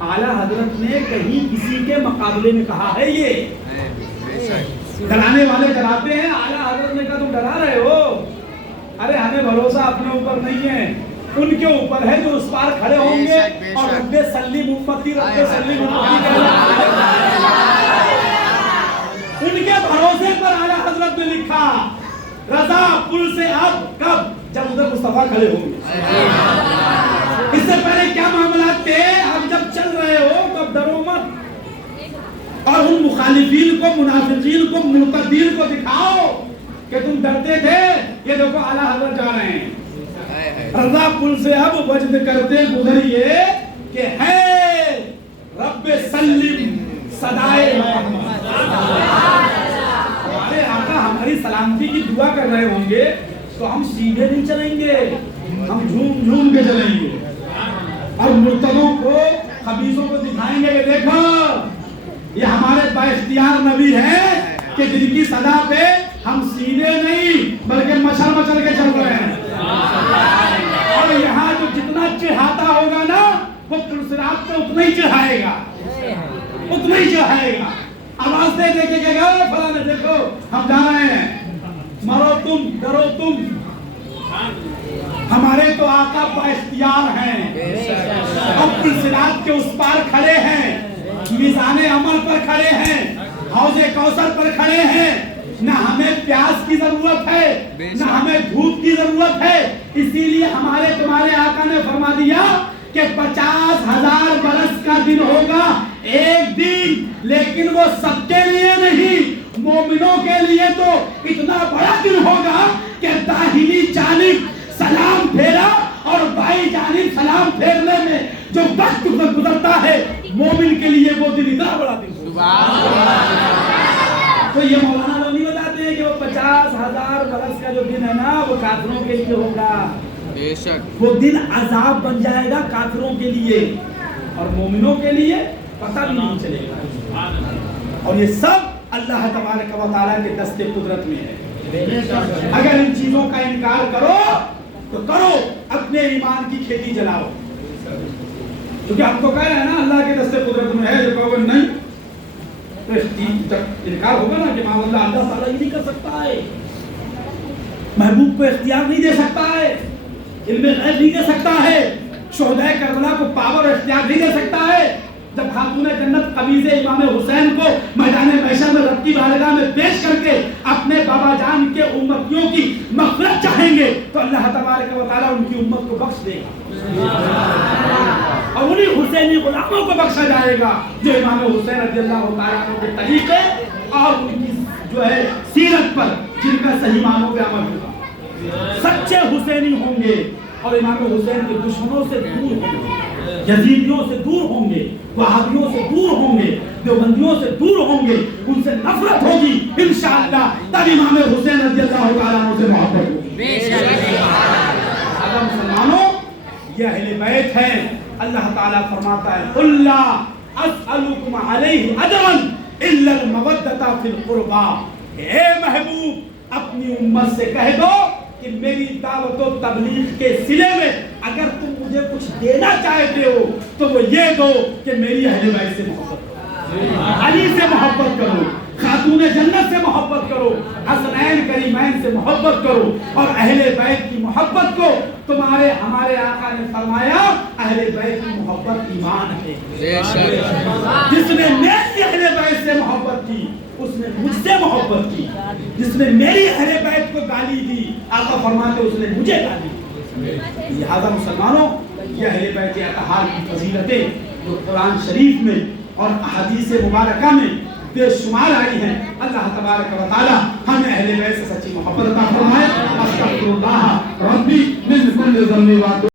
اعلیٰ حضرت نے کہیں کسی کے مقابلے میں کہا ہے یہ؟ ڈرانے والے ڈراتے ہیں، اعلیٰ حضرت نے کہا تم ڈرا رہے ہو. ارے ہمیں بھروسہ اپنے اوپر نہیں ہے، ان کے اوپر ہے جو اس پار کھڑے ہوں گے اور رب سلیم امتی، رب سلیم امتی ان کے بھروسے پر. اعلیٰ حضرت نے لکھا رضا پل سے اب کب؟ جب ادھر مصطفیٰ کھڑے ہوں گے. اس سے پہلے کیا معاملات تھے؟ اب جب چل رہے ہو تب ڈرو مت، اور ان مخالفین کو، منافقین کو، مرتدین کو دکھاؤ کہ تم ڈرتے تھے. یہ دیکھو اعلیٰ حضرت جا رہے ہیں. رضا پل سے اب وجد کرتے گزریے کہ ہے رب سلم صدائے محمد. ہمارے آقا ہماری سلامتی کی دعا کر رہے ہوں گے تو ہم سیدھے نہیں چلیں گے، ہم جھوم جھوم کے چلیں گے، اور مرتدوں کو، خبیثوں کو دکھائیں گے کہ دیکھو یہ ہمارے با اختیار نبی ہیں کہ جن کی صدا پہ ہم سیدھے نہیں بلکہ مچل مچل کے چل رہے ہیں. اور یہاں جو جتنا چڑھاتا ہوگا نا وہ پلسرات پہ اتنا ہی چڑھائے گا، اتنا ہی چڑھائے گا. آواز دے دے کے کہے گا فلاں نے دیکھو ہم جا رہے ہیں، مرو تم، ڈرو تم. ہمارے تو آقا با اختیار ہیں، ہم پلسرات کے اس پار کھڑے ہیں، میزان عمل پر کھڑے ہیں، حوض کوثر پر کھڑے ہیں. نہ ہمیں پیاس کی ضرورت ہے، نہ ہمیں دھوپ کی ضرورت ہے. اسی لیے ہمارے تمہارے آقا نے فرما دیا کہ 50,000 برس کا دن ہوگا ایک دن، لیکن وہ سب کے لیے نہیں، مومنوں کے لیے تو اتنا بڑا دن ہوگا کہ داہنی جانب سلام پھیرا اور بائیں جانب سلام پھیرنے میں جو وقت گزرتا ہے مومن کے لیے وہ دن اتنا بڑا دن ہوگا. تو یہ مولانا لوگ نہیں بتاتے ہیں کہ وہ 50,000 برس کا جو دن ہے نا وہ کافروں کے لیے ہوگا. وہ دن عذاب بن جائے گا کافروں کے لیے، اور مومنوں کے لیے پتہ بھی نہیں چلے گا. اور یہ سب اللہ تبارک و تعالیٰ کے دست قدرت میں ہے. اگر ان چیزوں کا انکار کرو تو کرو، اپنے ایمان کی کھیتی جلاؤ. کیونکہ ہم تو کہہ رہے ہیں نا اللہ کے دست قدرت میں ہے، جو کہو نہیں تو انکار ہوگا نا کہ معاملہ اللہ تعالیٰ ہی نہیں کر سکتا ہے، محبوب کو اختیار نہیں دے سکتا ہے، علم غیب نہیں دے سکتا ہے، شہدائے کربلا کو پاور اختیار نہیں دے سکتا ہے. جب خاتون جنت قمیض امام حسین کو میدان محشر میں رب کی بارگاہ میں پیش کر کے اپنے بابا جان کے امتیوں کی مغفرت چاہیں گے تو اللہ تبارک و تعالیٰ ان کی امت کو بخش دے گا، اور انہی حسینی غلاموں کو بخشا جائے گا جو امام حسین رضی اللہ تعالیٰ عنہ کے طریقے اور ان کی جو ہے سیرت پر جن کا صحیح معنوں پہ عمل ہوگا. سچے حسینی ہوں گے اور امام حسین کے دشمنوں سے دور ہوں گے، یزیدیوں سے دور ہوں گے، وہابیوں سے دور ہوں گے، دیوبندیوں سے دور ہوں گے، ان سے نفرت ہوگی انشاءاللہ، تب امام حسین رضی اللہ تعالیٰ عنہ سے محبت ہوگی. اگر مسلمانوں یہ اہل بیت ہیں. اللہ تعالیٰ فرماتا ہے قُلْ لَا أَسْأَلُكُمْ عَلَيْهِ أَجْرًا إِلَّا الْمَوَدَّةَ فِي الْقُرْبَى. اے محبوب اپنی امت سے کہہ دو کہ میری دعوت و تبلیغ کے سلے میں اگر تم مجھے کچھ دینا چاہتے ہو تو وہ یہ دو کہ میری اہل بیت سے محبت کرو, علی سے محبت کرو, خاتون جنت سے محبت کرو, حسنین کریمین سے محبت کرو. اور اہل بیت کی محبت کو تمہارے ہمارے آقا نے فرمایا اہل بیت کی محبت ایمان ہے. جس نے میری اہل بیت سے محبت کی اس نے مجھ سے محبت کی, جس نے میری اہل بیت کو گالی دی آقا فرماتے اس نے مجھے گالی دی. لہذا مسلمانوں یہ اہل بیت اطہار کی فضیلتیں جو قرآن شریف میں اور احادیث مبارکہ میں بے شمار آئی ہیں, اللہ تبارک و تعالی ہمیں اہل بیت سے سچی محبت عطا فرمائے. استغفر اللہ ربی من کل ذنب.